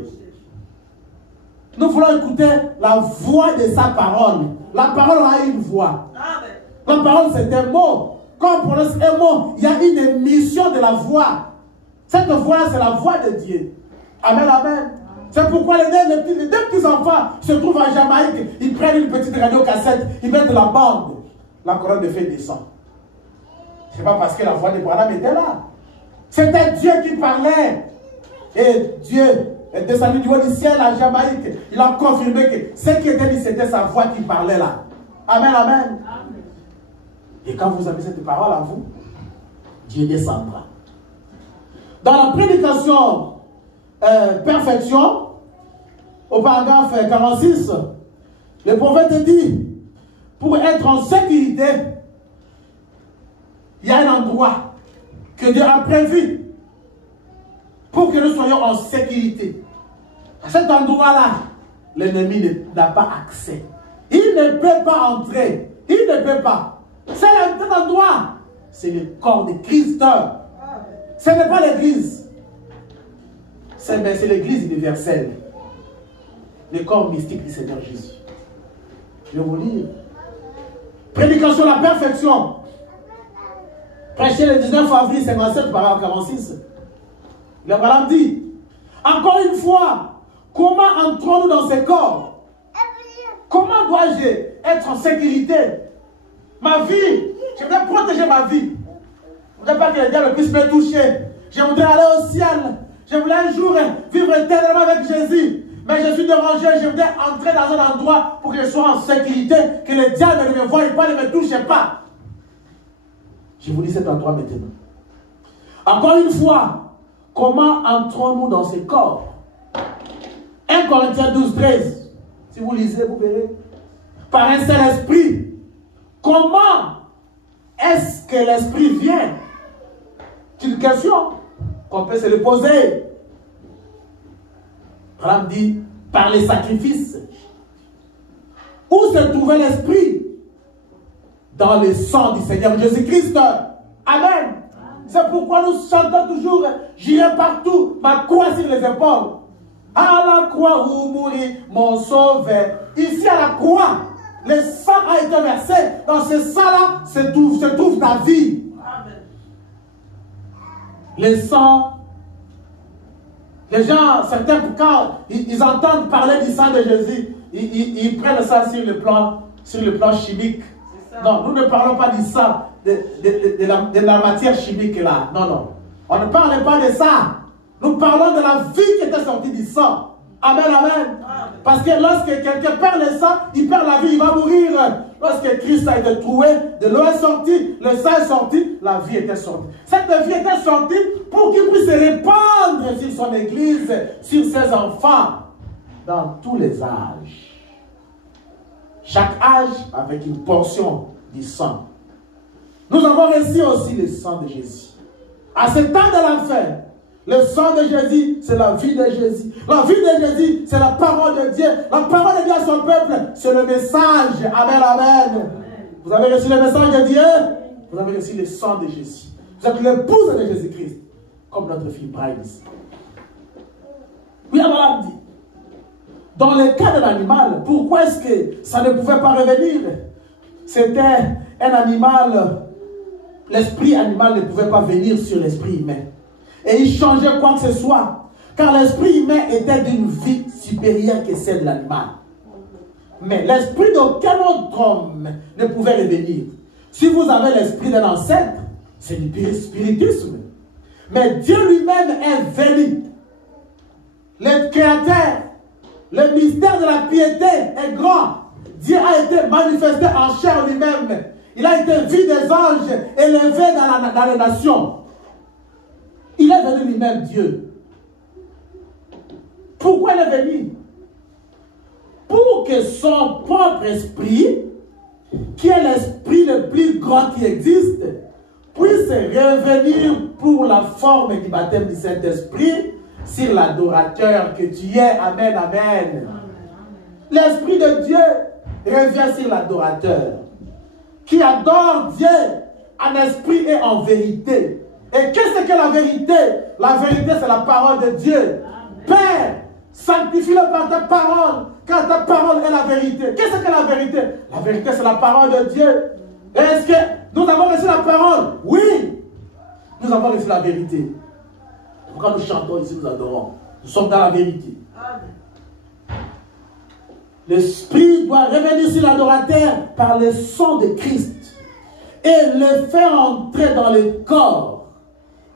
nous voulons écouter la voix de sa parole. La parole a une voix. La parole, c'est un mot. Quand on prononce un mot, il y a une émission de la voix. Cette voix-là, c'est la voix de Dieu. Amen, amen. C'est pourquoi les deux petits enfants se trouvent en Jamaïque. Ils prennent une petite radio-cassette, ils mettent la bande. La colonne de feu descend. Ce n'est pas parce que la voix de Branham était là. C'était Dieu qui parlait. Et Dieu est descendu du haut du ciel à Jamaïque. Il a confirmé que ce qui était dit, c'était sa voix qui parlait là. Amen, amen. Et quand vous avez cette parole à vous, Dieu descendra. Dans la prédication perfection, au paragraphe 46, le prophète dit, pour être en sécurité, il y a un endroit que Dieu a prévu pour que nous soyons en sécurité. À cet endroit-là, l'ennemi n'a pas accès. Il ne peut pas entrer. Il ne peut pas. C'est un endroit. C'est le corps de Christ. Ce n'est pas l'église. C'est l'église universelle. Le corps mystique du Seigneur Jésus. Je vais vous lire. Prédication de la perfection. Prêché le 19 avril 57, paragraphe 46. Le Branham dit, encore une fois, comment entrons-nous dans ce corps? Comment dois-je être en sécurité? Ma vie, je voudrais protéger ma vie. Je ne voudrais pas que le diable puisse me toucher. Je voudrais aller au ciel. Je voulais un jour vivre éternellement avec Jésus. Mais je suis dérangé. Je voudrais entrer dans un endroit pour que je sois en sécurité. Que le diable ne me voie pas, ne me touche pas. Je vous dis cet endroit maintenant. Encore une fois, comment entrons-nous dans ce corps? 1 Corinthiens 12, 13. Si vous lisez, vous verrez. Par un seul esprit. Comment est-ce que l'esprit vient? C'est une question qu'on peut se le poser. Branham dit, par les sacrifices. Où se trouvait l'esprit? Dans le sang du Seigneur Jésus-Christ. Amen. C'est pourquoi nous chantons toujours, j'irai partout, ma croix sur les épaules. À la croix où mourit mon sauveur. Ici à la croix, le sang a été versé. Dans ce sang-là se trouve ta vie. Amen. Le sang, les gens, certains, quand ils entendent parler du sang de Jésus, ils prennent ça sur le plan chimique. Non, nous ne parlons pas du sang, de la matière chimique là. Non, non. On ne parle pas de ça. Nous parlons de la vie qui était sortie du sang. Amen, amen. Parce que lorsque quelqu'un perd le sang, il perd la vie, il va mourir. Lorsque Christ a été trouvé, de l'eau est sortie, le sang est sorti, la vie était sortie. Cette vie était sortie pour qu'il puisse se répandre sur son église, sur ses enfants, dans tous les âges. Chaque âge avec une portion du sang. Nous avons reçu aussi le sang de Jésus. À ce temps de l'enfer, Le sang de Jésus, c'est la vie de Jésus. La vie de Jésus, c'est la parole de Dieu. La parole de Dieu à son peuple, c'est le message. Amen, amen. Vous avez reçu le message de Dieu? Vous avez reçu le sang de Jésus. Vous êtes l'épouse de Jésus-Christ. Comme notre fille Bryce. Oui, Abraham dit. Dans le cas de l'animal, pourquoi est-ce que ça ne pouvait pas revenir? C'était un animal. L'esprit animal ne pouvait pas venir sur l'esprit humain. Et il changeait quoi que ce soit. Car l'esprit humain était d'une vie supérieure que celle de l'animal. Mais l'esprit d'aucun autre homme ne pouvait revenir. Si vous avez l'esprit d'un ancêtre, c'est du spiritisme. Mais Dieu lui-même est venu. Le Créateur, le mystère de la piété est grand. Dieu a été manifesté en chair lui-même. Il a été vu des anges élevés dans les nations. Il est venu lui-même Dieu. Pourquoi il est venu? Pour que son propre esprit, qui est l'esprit le plus grand qui existe, puisse revenir pour la forme du baptême du Saint-Esprit sur l'adorateur que tu es. Amen, amen. L'Esprit de Dieu revient sur l'adorateur qui adore Dieu en esprit et en vérité. Et qu'est-ce que la vérité? La vérité, c'est la parole de Dieu. Père, sanctifie-le par ta parole, car ta parole est la vérité. Qu'est-ce que la vérité? La vérité, c'est la parole de Dieu. Est-ce que nous avons reçu la parole? Oui. Nous avons reçu la vérité. Pourquoi nous chantons ici, nous adorons? Nous sommes dans la vérité. L'Esprit doit revenir sur l'adorateur par le sang de Christ et le faire entrer dans le corps.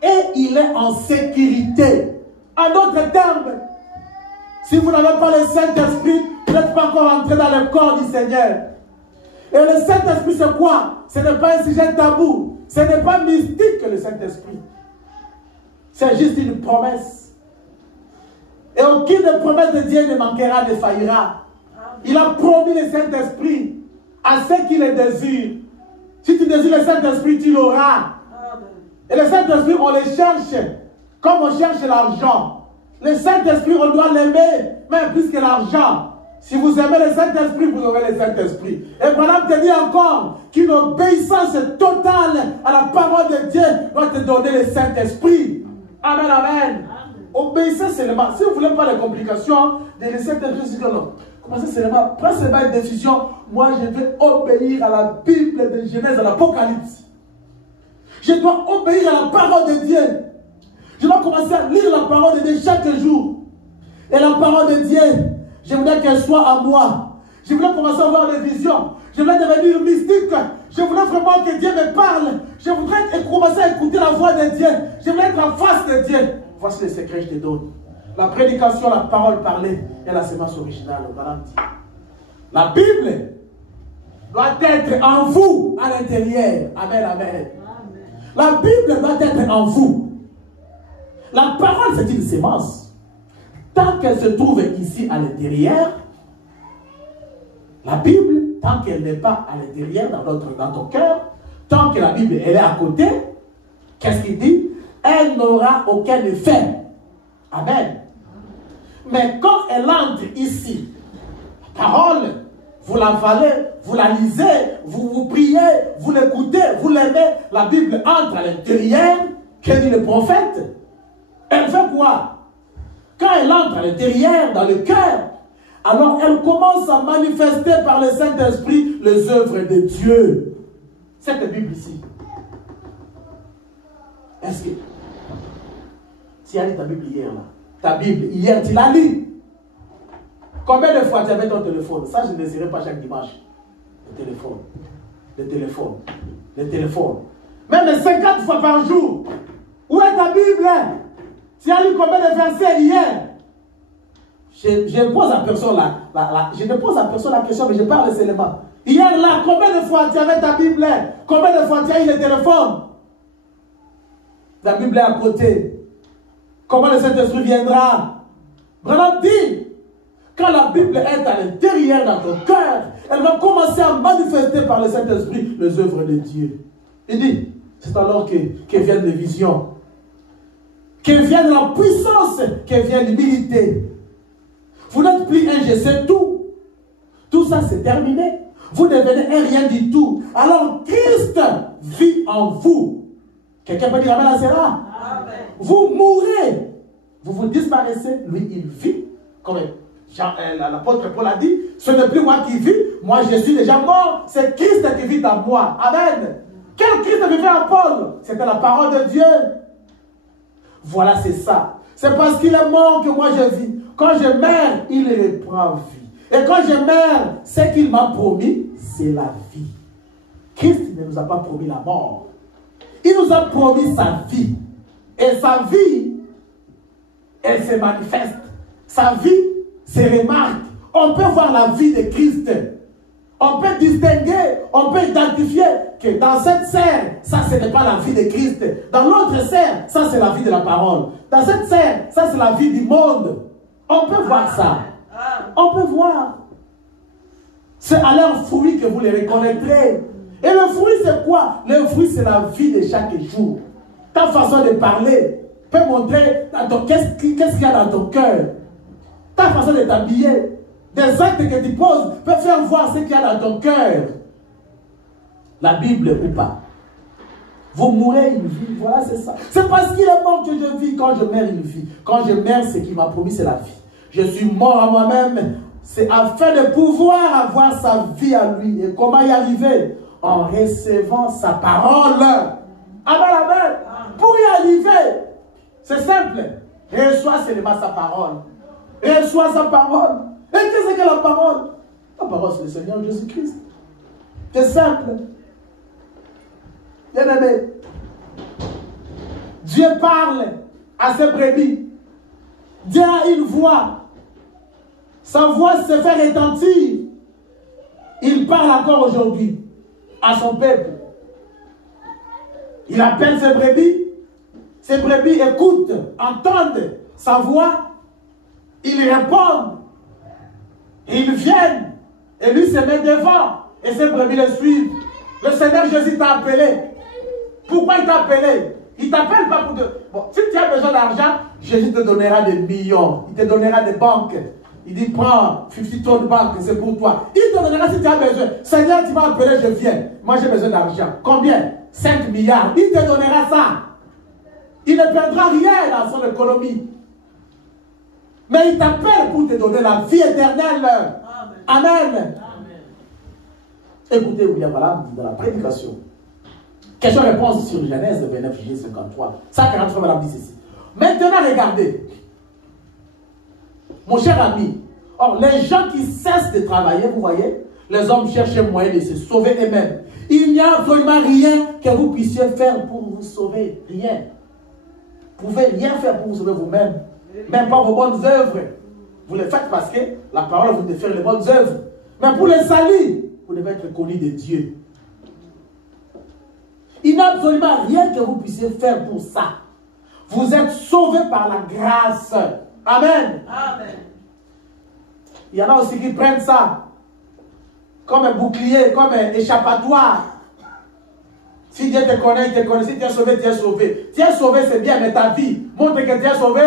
Et il est en sécurité. En d'autres termes, si vous n'avez pas le Saint-Esprit, vous n'êtes pas encore entré dans le corps du Seigneur. Et le Saint-Esprit, c'est quoi? Ce n'est pas un sujet tabou. Ce n'est pas mystique que le Saint-Esprit. C'est juste une promesse. Et aucune promesse de Dieu ne manquera, ne faillira. Il a promis le Saint-Esprit à ceux qui le désirent. Si tu désires le Saint-Esprit, tu l'auras. Et le Saint-Esprit, on le cherche comme on cherche l'argent. Le Saint-Esprit, on doit l'aimer, même plus que l'argent. Si vous aimez le Saint-Esprit, vous aurez le Saint-Esprit. Et Branham te dit encore qu'une obéissance totale à la parole de Dieu doit te donner le Saint-Esprit. Amen, amen. Obéissez seulement. Si vous ne voulez pas les complications, de le Saint-Esprit, non. Commencez seulement, prenez seulement une décision. Moi, je vais obéir à la Bible de Genèse, à l'Apocalypse. Je dois obéir à la parole de Dieu. Je dois commencer à lire la parole de Dieu chaque jour. Et la parole de Dieu, je voudrais qu'elle soit à moi. Je voulais commencer à avoir des visions. Je voulais devenir mystique. Je voulais vraiment que Dieu me parle. Je voudrais commencer à écouter la voix de Dieu. Je voulais être en face de Dieu. Voici le secret que je te donne. La prédication, la parole parlée est la sémence originale. La Bible doit être en vous à l'intérieur. Amen, amen. La Bible doit être en vous. La parole, c'est une sémence. Tant qu'elle se trouve ici à l'intérieur, la Bible, tant qu'elle n'est pas à l'intérieur dans ton cœur, tant que la Bible elle est à côté, qu'est-ce qu'il dit? Elle n'aura aucun effet. Amen. Mais quand elle entre ici, la parole, vous l'avalez, vous la lisez, vous priez, vous l'écoutez, vous l'aimez, la Bible entre à l'intérieur, que dit le prophète? Elle fait quoi? Quand elle entre à l'intérieur, dans le cœur, alors elle commence à manifester par le Saint-Esprit les œuvres de Dieu. Cette Bible ici. Est-ce que tu as lu ta Bible hier là? Ta Bible, hier tu l'as lu? Combien de fois tu avais ton téléphone? Ça je ne désirais pas chaque dimanche. Le téléphone. Le téléphone. Le téléphone. Même 50 fois par jour. Où est ta Bible? Tu as lu combien de versets hier? Je pose à personne je ne pose à personne la question, mais je parle seulement. Hier là, combien de fois tu avais ta Bible? Combien de fois tu as eu le téléphone? La Bible est à côté. Comment le Saint-Esprit viendra? Branham dit, quand la Bible est à l'intérieur dans ton cœur, elle va commencer à manifester par le Saint-Esprit les œuvres de Dieu. Il dit, c'est alors que viennent les visions. que vienne la puissance, que vienne l'humilité. Vous n'êtes plus un je sais tout. Tout ça c'est terminé. Vous devenez un rien du tout. Alors Christ vit en vous. Quelqu'un peut dire amen à cela? Amen. Vous mourrez. Vous disparaissez. Lui il vit. Comme l'apôtre Paul a dit, ce n'est plus moi qui vis, moi je suis déjà mort. C'est Christ qui vit en moi. Amen. Quel Christ vivait en Paul? C'était la parole de Dieu. Voilà, c'est ça. C'est parce qu'il est mort que moi je vis. Quand je meurs, il reprend vie. Et quand je meurs, ce qu'il m'a promis, c'est la vie. Christ ne nous a pas promis la mort. Il nous a promis sa vie. Et sa vie, elle se manifeste. Sa vie se remarque. On peut voir la vie de Christ. On peut distinguer, on peut identifier que dans cette serre, ça ce n'est pas la vie de Christ. Dans l'autre serre, ça c'est la vie de la parole. Dans cette serre, ça c'est la vie du monde. On peut voir ça. On peut voir. C'est à leur fruit que vous les reconnaîtrez. Et le fruit c'est quoi? Le fruit c'est la vie de chaque jour. Ta façon de parler peut montrer qu'est-ce qu'il y a dans ton cœur. Ta façon de t'habiller. Des actes que tu poses peuvent faire voir ce qu'il y a dans ton cœur. La Bible ou pas. Vous mourrez une vie, voilà c'est ça. C'est parce qu'il est mort que je vis. Quand je meurs une vie. Quand je meurs, ce qu'il m'a promis c'est la vie. Je suis mort à moi-même. C'est afin de pouvoir avoir sa vie à lui. Et comment y arriver? En recevant sa parole. Amen, amen. Pour y arriver, c'est simple. Reçois seulement sa parole. Reçois sa parole. Et qu'est-ce que la parole? La parole, c'est le Seigneur Jésus-Christ. C'est simple. Bien-aimé, Dieu parle à ses brebis. Dieu a une voix. Sa voix se fait retentir. Il parle encore aujourd'hui à son peuple. Il appelle ses brebis. Ses brebis écoutent, entendent sa voix. Ils répondent. Ils viennent et lui se met devant et ses brebis le suivent. Le Seigneur Jésus t'a appelé. Pourquoi il t'a appelé? Il t'appelle pas pour te... Bon, si tu as besoin d'argent, Jésus te donnera des millions. Il te donnera des banques. Il dit, prends 50 tonnes de banque, c'est pour toi. Il te donnera si tu as besoin. Seigneur, tu m'as appelé, je viens. Moi, j'ai besoin d'argent. Combien? 5 milliards. Il te donnera ça. Il ne perdra rien dans son économie. Mais il t'appelle pour te donner la vie éternelle. Amen. Amen. Amen. Écoutez William Branham dans la prédication. Question-réponse sur Genèse 29, J 53. 143, Madame dit ceci. Maintenant, regardez. Mon cher ami, or, les gens qui cessent de travailler, vous voyez, les hommes cherchent un moyen de se sauver eux-mêmes. Il n'y a absolument rien que vous puissiez faire pour vous sauver. Rien. Vous ne pouvez rien faire pour vous sauver vous-même. Même pas vos bonnes œuvres. Vous les faites parce que la parole vous devez faire les bonnes œuvres. Mais pour les salir, vous devez être connu de Dieu. Il n'y a absolument rien que vous puissiez faire pour ça. Vous êtes sauvés par la grâce. Amen. Amen. Il y en a aussi qui prennent ça comme un bouclier, comme un échappatoire. Si Dieu te connaît, il te connaît. Si tu es sauvé, tu es sauvé. Tu es sauvé, c'est bien, mais ta vie montre que tu es sauvé.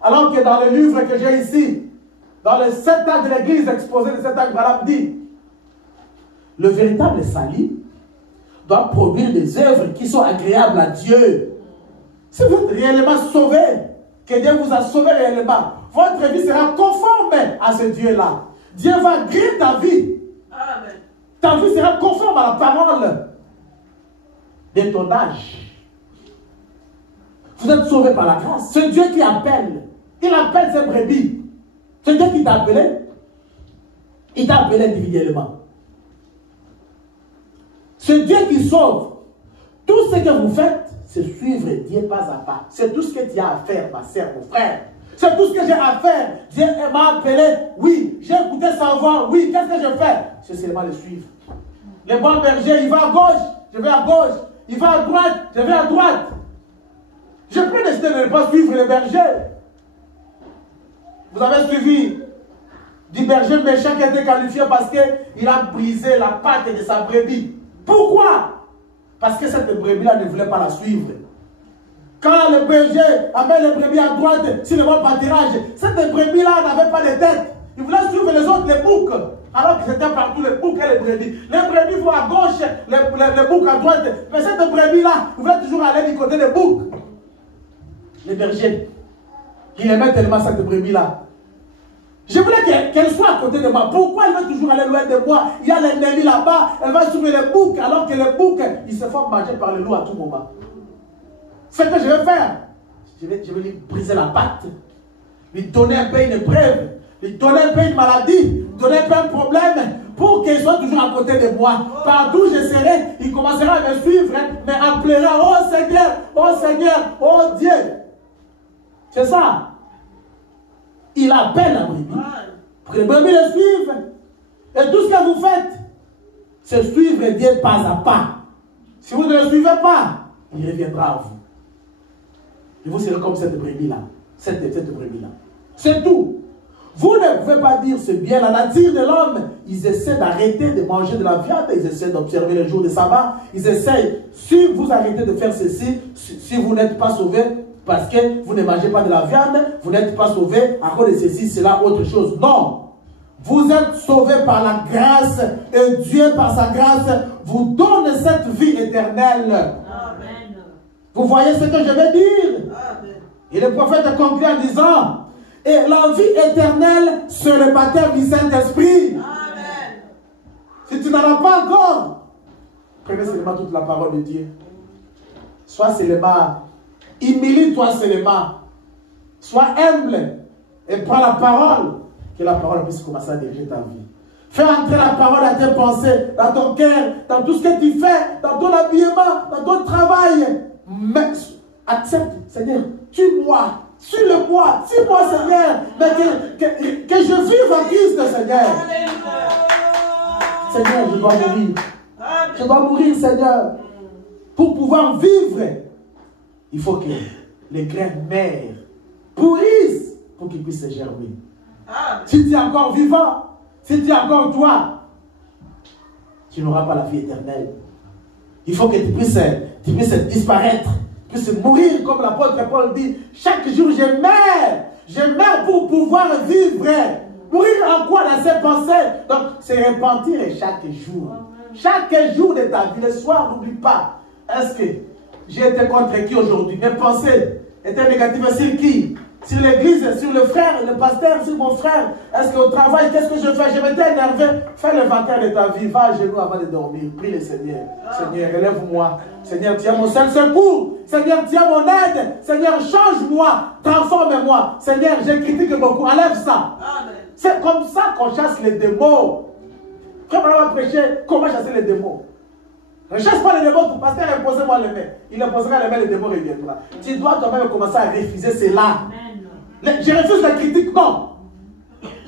Alors que dans le livre que j'ai ici, dans les 7 actes de l'église, exposé de 7 actes, Branham dit, le véritable salut doit produire des œuvres qui sont agréables à Dieu. Si vous êtes réellement sauvé, que Dieu vous a sauvé réellement, votre vie sera conforme à ce Dieu-là. Dieu va griller ta vie. Amen. Ta vie sera conforme à la parole de ton âge. Vous êtes sauvé par la grâce. C'est Dieu qui appelle. Il appelle ses brebis. C'est Dieu qui t'a appelé. Il t'a appelé individuellement. C'est Dieu qui sauve. Tout ce que vous faites, c'est suivre Dieu pas à pas. C'est tout ce que tu as à faire, ma soeur, mon frère. C'est tout ce que j'ai à faire. Dieu m'a appelé. Oui, j'ai écouté sa voix. Oui, qu'est-ce que je fais? C'est seulement le suivre. Le bon berger, il va à gauche, je vais à gauche. Il va à droite, je vais à droite. Je peux décider de ne pas suivre le berger. Vous avez suivi du berger méchant qui a été qualifié parce qu'il a brisé la patte de sa brebis. Pourquoi? Parce que cette brebis-là ne voulait pas la suivre. Quand le berger amène les brebis à droite, s'il ne voit pas tirage, cette brebis-là n'avait pas de tête. Il voulait suivre les autres, les boucs. Alors que c'était partout les boucs et les brebis. Les brebis vont à gauche, les boucs à droite. Mais cette brebis-là, il voulait toujours aller du côté des boucs. Les bergers, il aimait tellement cette brebis-là. Je voulais qu'elle soit à côté de moi. Pourquoi elle veut toujours aller loin de moi? Il y a l'ennemi là-bas, elle va suivre les boucs, alors que les boucs, ils se font manger par les loups à tout moment. C'est ce que je vais faire. Je vais lui briser la patte, lui donner un peu une épreuve, lui donner un peu une maladie, lui donner un peu un problème, pour qu'il soit toujours à côté de moi. Partout où je serai, il commencera à me suivre, mais appellera, oh Seigneur, oh Dieu. C'est ça. Il appelle la brebis, pour que les brebis le suivent. Et tout ce que vous faites, c'est suivre Dieu pas à pas. Si vous ne le suivez pas, il reviendra à vous. Et vous serez comme cette brebis-là. Cette brebis-là. C'est tout. Vous ne pouvez pas dire c'est bien la nature de l'homme. Ils essaient d'arrêter de manger de la viande. Ils essaient d'observer les jours de sabbat. Ils essayent, si vous arrêtez de faire ceci, si vous n'êtes pas sauvé, parce que vous ne mangez pas de la viande, vous n'êtes pas sauvé à cause de ceci, cela, autre chose. Non. Vous êtes sauvés par la grâce et Dieu, par sa grâce, vous donne cette vie éternelle. Amen. Vous voyez ce que je veux dire? Amen. Et le prophète conclut en disant, et la vie éternelle, c'est le baptême du Saint-Esprit. Amen. Si tu n'en as pas encore, prenez seulement toute la parole de Dieu. Sois seulement, humilie-toi seulement. Sois humble et prends la parole. Que la parole puisse commencer à diriger ta vie. Fais entrer la parole à tes pensées, dans ton cœur, dans tout ce que tu fais, dans ton habillement, dans ton travail. Mais accepte, Seigneur, tue-moi, tue-le-moi, tue-moi, Seigneur, mais que je vive en Christ, Seigneur. Seigneur, je dois mourir. Je dois mourir, Seigneur. Pour pouvoir vivre, il faut que les graines mères pourrissent pour qu'ils puissent se germer. Si tu es encore vivant, si tu es encore toi, tu n'auras pas la vie éternelle. Il faut que tu puisses disparaître, tu puisses mourir, comme l'apôtre Paul dit. Chaque jour, je meurs pour pouvoir vivre. Mourir en quoi? Dans ses pensées. Donc, c'est repentir chaque jour. Chaque jour de ta vie, le soir, n'oublie pas. Est-ce que j'ai été contre qui aujourd'hui? Mes pensées étaient négatives sur qui? Sur l'église, sur le frère, le pasteur, sur mon frère. Est-ce qu'au travail, qu'est-ce que je fais? Je m'étais énervé. Fais l'inventaire de ta vie. Va à genoux avant de dormir. Prie le Seigneur. Seigneur, relève-moi. Seigneur, tiens mon seul secours. Seigneur, tiens mon aide. Seigneur, change-moi. Transforme-moi. Seigneur, j'ai critiqué beaucoup. Enlève ça. C'est comme ça qu'on chasse les démons. Frère, on va prêcher comment chasser les démons. Ne chasse pas les démons, pour pasteur, imposez-moi les mains. Il imposera les mains, les démons reviendront. Tu dois toi-même commencer à refuser cela. Je refuse la critique, non.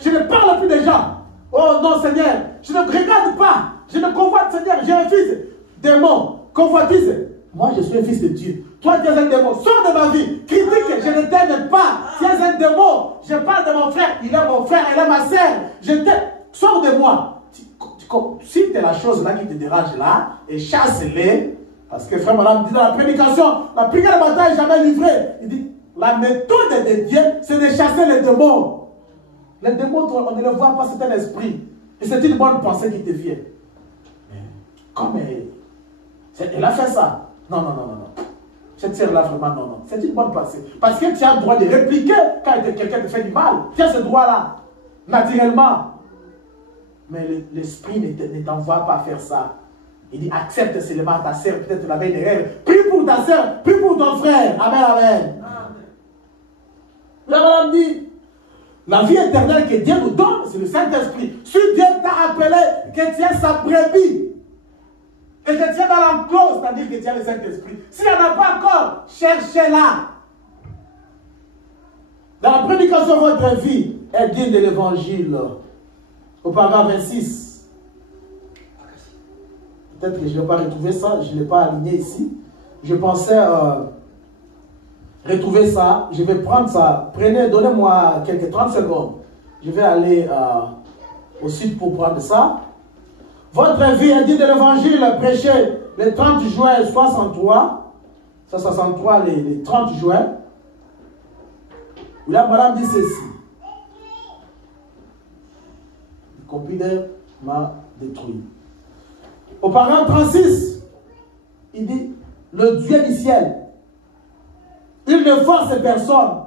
Je ne parle plus des gens. Oh non, Seigneur, je ne regarde pas. Je ne convoite, Seigneur, je refuse. Démon, convoitise. Moi, je suis un fils de Dieu. Toi, tu es un démon. Sors de ma vie. Critique, je ne t'aime pas. Tu es un démon. Je parle de mon frère. Il est mon frère, elle est ma sœur. Je t'aime. Sors de moi. Si tu es la chose là qui te dérange là, et chasse-les. Parce que frère madame dit dans la prédication, la prière de bataille n'est jamais livrée. Il dit, la méthode de Dieu, c'est de chasser les démons. Les démons, on ne les voit pas, c'est un esprit. Et c'est une bonne pensée qui te vient. Comme elle a fait ça. Non. Cette sœur-là, vraiment, non. C'est une bonne pensée. Parce que tu as le droit de répliquer quand quelqu'un te fait du mal. Tu as ce droit-là, naturellement. Mais l'esprit ne t'envoie pas faire ça. Il dit, accepte seulement ta sœur, peut-être la veille derrière. Prie pour ta sœur, prie pour ton frère. Amen, amen. La madame dit, la vie éternelle que Dieu nous donne, c'est le Saint-Esprit. Si Dieu t'a appelé, que tu es sa brebis, et que tu es dans l'enclos, c'est-à-dire que tu as le Saint-Esprit. S'il n'y en a pas encore, cherchez-la. Dans la prédication de votre vie, est digne de l'évangile. Au paragraphe 26. Peut-être que je ne vais pas retrouver ça, je ne l'ai pas aligné ici. Je pensais retrouver ça. Je vais prendre ça. Donnez-moi quelques 30 secondes. Je vais aller au site pour prendre ça. Votre vie est digne de l'évangile prêché le 30 juin 63. 163, les 30 juin, William Branham dit ceci. Le computer m'a détruit. Au paragraphe 36, il dit, le Dieu du ciel, il ne force personne.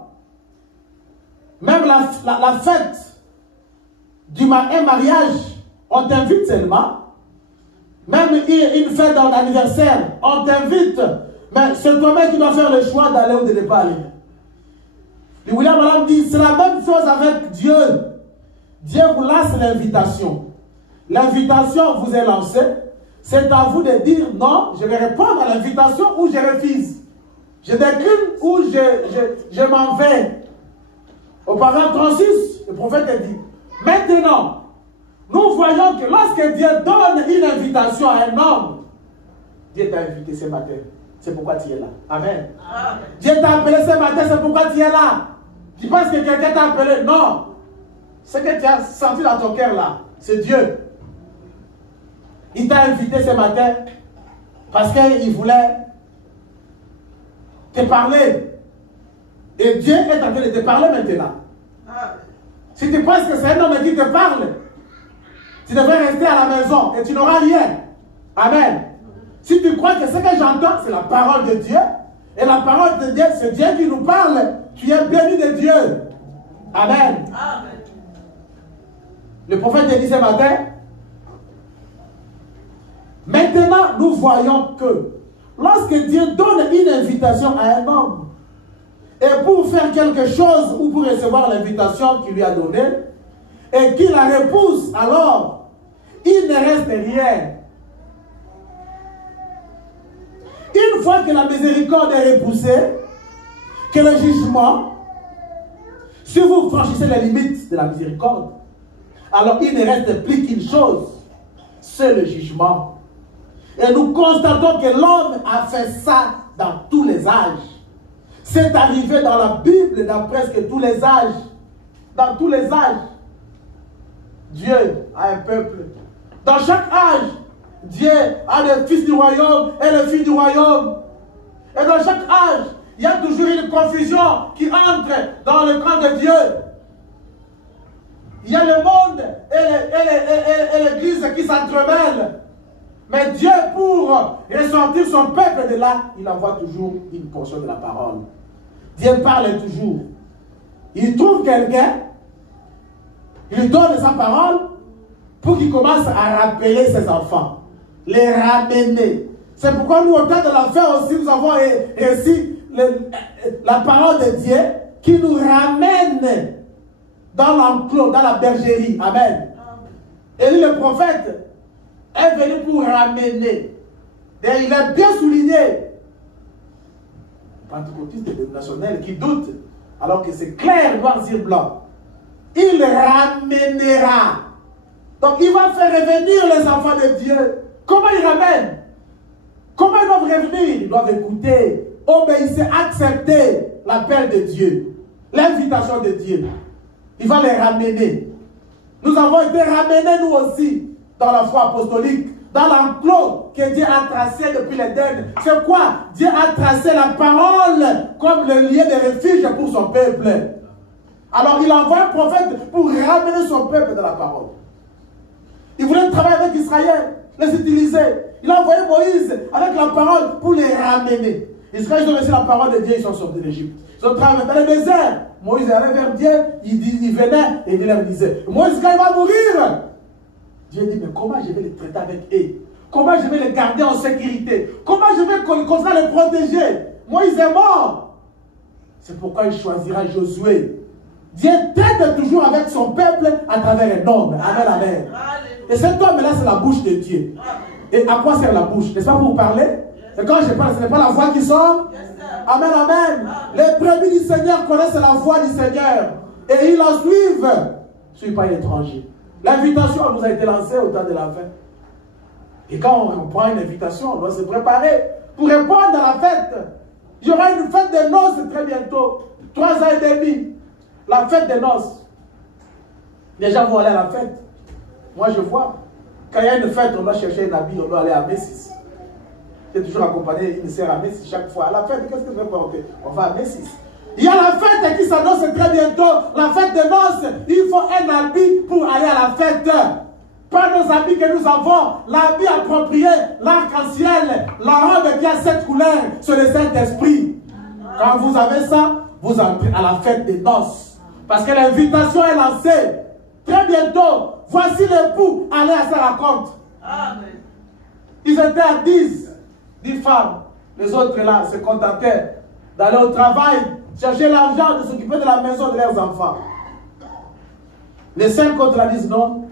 Même la fête du mariage, on t'invite seulement. Même une fête d'anniversaire, on t'invite. Mais c'est toi-même qui dois faire le choix d'aller ou de ne pas aller. Le William Branham dit, c'est la même chose avec Dieu. Dieu vous lance l'invitation. L'invitation vous est lancée. C'est à vous de dire non, je vais répondre à l'invitation ou je refuse. Je décline ou je m'en vais. Au paragraphe 36, le prophète dit, maintenant, nous voyons que lorsque Dieu donne une invitation à un homme, Dieu t'a invité ce matin. C'est pourquoi tu es là. Amen. Amen. Dieu t'a appelé ce matin, c'est pourquoi tu es là. Tu penses que quelqu'un t'a appelé? Non. Ce que tu as senti dans ton cœur là, c'est Dieu. Il t'a invité ce matin parce qu'il voulait te parler. Et Dieu est en train de te parler maintenant. Si tu penses que c'est un homme qui te parle, tu devrais rester à la maison et tu n'auras rien. Amen. Si tu crois que ce que j'entends, c'est la parole de Dieu, et la parole de Dieu, c'est Dieu qui nous parle, tu es béni de Dieu. Amen. Amen. Le prophète dit ce matin, maintenant nous voyons que lorsque Dieu donne une invitation à un homme, et pour faire quelque chose ou pour recevoir l'invitation qu'il lui a donnée, et qu'il la repousse, alors il ne reste rien. Une fois que la miséricorde est repoussée, que le jugement, si vous franchissez les limites de la miséricorde, alors il ne reste plus qu'une chose, c'est le jugement. Et nous constatons que l'homme a fait ça dans tous les âges. C'est arrivé dans la Bible dans presque tous les âges. Dans tous les âges, Dieu a un peuple. Dans chaque âge, Dieu a les fils du royaume et les filles du royaume. Et dans chaque âge, il y a toujours une confusion qui entre dans le camp de Dieu. Il y a le monde et l'église qui s'entremêlent. Mais Dieu, pour ressortir son peuple de là, il envoie toujours une portion de la parole. Dieu parle toujours. Il trouve quelqu'un, il donne sa parole pour qu'il commence à rappeler ses enfants, les ramener. C'est pourquoi nous, au temps de la fin aussi, nous avons reçu la parole de Dieu qui nous ramène dans l'enclos, dans la bergerie. Amen. Élie le prophète est venu pour ramener. Et il a bien souligné. Pentecôtiste et dénominationnel qui doute, alors que c'est clair, noir sur blanc. Il ramènera. Donc il va faire revenir les enfants de Dieu. Comment il ramène? Comment ils doivent revenir? Ils doivent écouter, obéir, accepter l'appel de Dieu, l'invitation de Dieu. Il va les ramener. Nous avons été ramenés nous aussi dans la foi apostolique, dans l'enclos que Dieu a tracé depuis l'Éden. C'est quoi? Dieu a tracé la parole comme le lieu de refuge pour son peuple. Alors il envoie un prophète pour ramener son peuple dans la parole. Il voulait travailler avec Israël, les utiliser. Il a envoyé Moïse avec la parole pour les ramener. Israël, ils ont reçu la parole de Dieu, ils sont sortis d'Égypte. Ils ont travaillé dans le désert. Moïse allait vers Dieu, il venait et il leur disait, Moïse, quand il va mourir, Dieu dit, mais comment je vais les traiter avec eux? Comment je vais les garder en sécurité? Comment je vais continuer à les protéger? Moïse est mort. C'est pourquoi il choisira Josué. Dieu traite toujours avec son peuple à travers un homme. Amen, amen. Et cet homme-là, c'est la bouche de Dieu. Et à quoi sert la bouche? N'est-ce pas pour vous parler? Et quand je parle, ce n'est pas la voix qui sort. Amen, amen. Les brebis du Seigneur connaissent la voix du Seigneur. Et ils la suivent. Je ne suis pas un étranger. L'invitation nous a été lancée au temps de la fin. Et quand on prend une invitation, on doit se préparer pour répondre à la fête. Il y aura une fête de noces très bientôt. 3 ans et demi. La fête des noces. Les gens vont aller à la fête. Moi, je vois. Quand il y a une fête, on doit chercher un habit, on doit aller à Messis. J'ai toujours accompagné une sœur à Messis chaque fois. À la fête, qu'est-ce que je vais porter? On va à Messis. Il y a la fête qui s'annonce très bientôt. La fête de noces. Il faut un habit pour aller à la fête. Pas nos habits que nous avons. L'habit approprié, l'arc-en-ciel, la robe qui a 7 couleurs, c'est le Saint-Esprit. Quand vous avez ça, vous entrez à la fête des noces. Parce que l'invitation est lancée. Très bientôt, voici l'époux, allez à sa rencontre. Amen. Ils étaient à 10 femmes. Les autres là se contentaient d'aller au travail, chercher l'argent, de s'occuper de la maison de leurs enfants. Les 5 autres là disent non,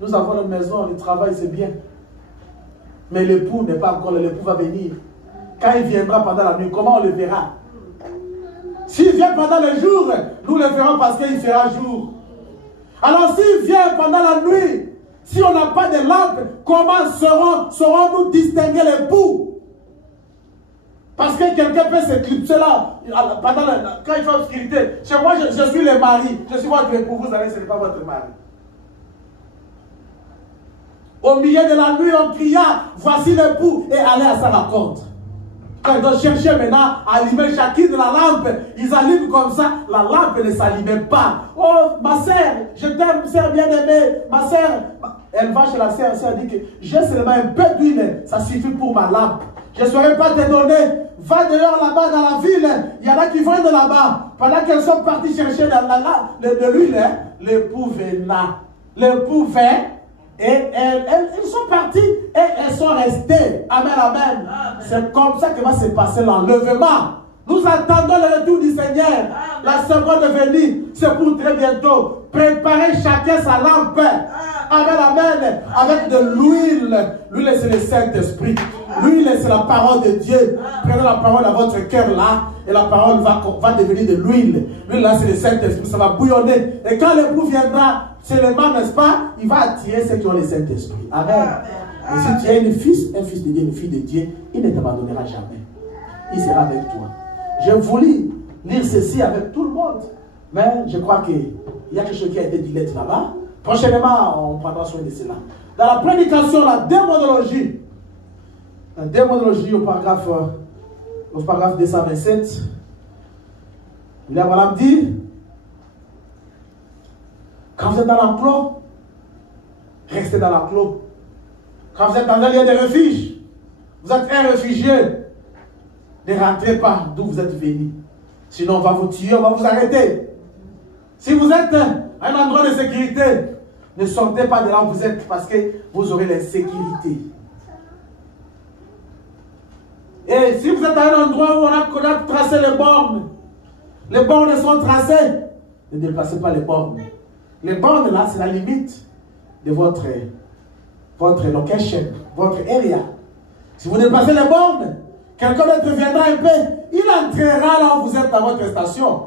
nous avons notre maison, le travail c'est bien. Mais l'époux n'est pas encore là, l'époux va venir. Quand il viendra pendant la nuit, comment on le verra? S'il vient pendant le jour, nous le verrons parce qu'il fera jour. Alors s'il vient pendant la nuit, si on n'a pas de lampe, comment saurons-nous distinguer l'époux? Parce que quelqu'un peut s'éclipser là, quand il fait obscurité. Chez moi, je suis le mari, je suis votre époux, vous allez, ce n'est pas votre mari. Au milieu de la nuit, on cria, voici l'époux, et allez à sa rencontre. Quand ils doivent chercher maintenant à allumer chacune de la lampe, ils allument comme ça, la lampe ne s'allumait pas. Oh, ma sœur, je t'aime, sœur bien-aimée, ma sœur. Elle va chez la sœur, la sœur dit que j'ai seulement un peu d'huile, ça suffit pour ma lampe. Je ne saurais pas te donner. Va dehors là-bas dans la ville, il y en a qui vont de là-bas. Pendant qu'elles sont parties chercher de l'huile, l'époux vint. L'époux vint. Et ils sont partis et elles sont restées. Amen, amen. C'est comme ça que va se passer l'enlèvement. Nous attendons le retour du Seigneur. Amen. La seconde venue, c'est pour très bientôt. Préparez chacun sa lampe. Amen, amen. Avec de l'huile. L'huile, c'est le Saint-Esprit. L'huile, c'est la parole de Dieu. Prenez la parole dans votre cœur là. Et la parole va devenir de l'huile. L'huile là, c'est le Saint-Esprit. Ça va bouillonner. Et quand l'époux viendra, seulement, n'est-ce pas, il va attirer ceux qui ont le Saint-Esprit. Amen. Et si tu as un fils de Dieu, une fille de Dieu, il ne t'abandonnera jamais. Il sera avec toi. J'ai voulu lire ceci avec tout le monde. Mais je crois qu'il y a quelque chose qui a été dit là-bas. Prochainement, on prendra soin de cela. Dans la prédication, la démonologie. La démonologie au paragraphe 227. William Branham dit, quand vous êtes dans l'enclos, restez dans l'enclos. Quand vous êtes dans un lieu de refuge, vous êtes un réfugié, ne rentrez pas d'où vous êtes venu. Sinon, on va vous tuer, on va vous arrêter. Si vous êtes à un endroit de sécurité, ne sortez pas de là où vous êtes parce que vous aurez l'insécurité. Et si vous êtes à un endroit où on a tracé les bornes sont tracées, ne déplacez pas les bornes. Les bornes là, c'est la limite de votre location, votre area. Si vous déplacez les bornes, quelqu'un d'autre viendra un peu, il entrera là où vous êtes dans votre station.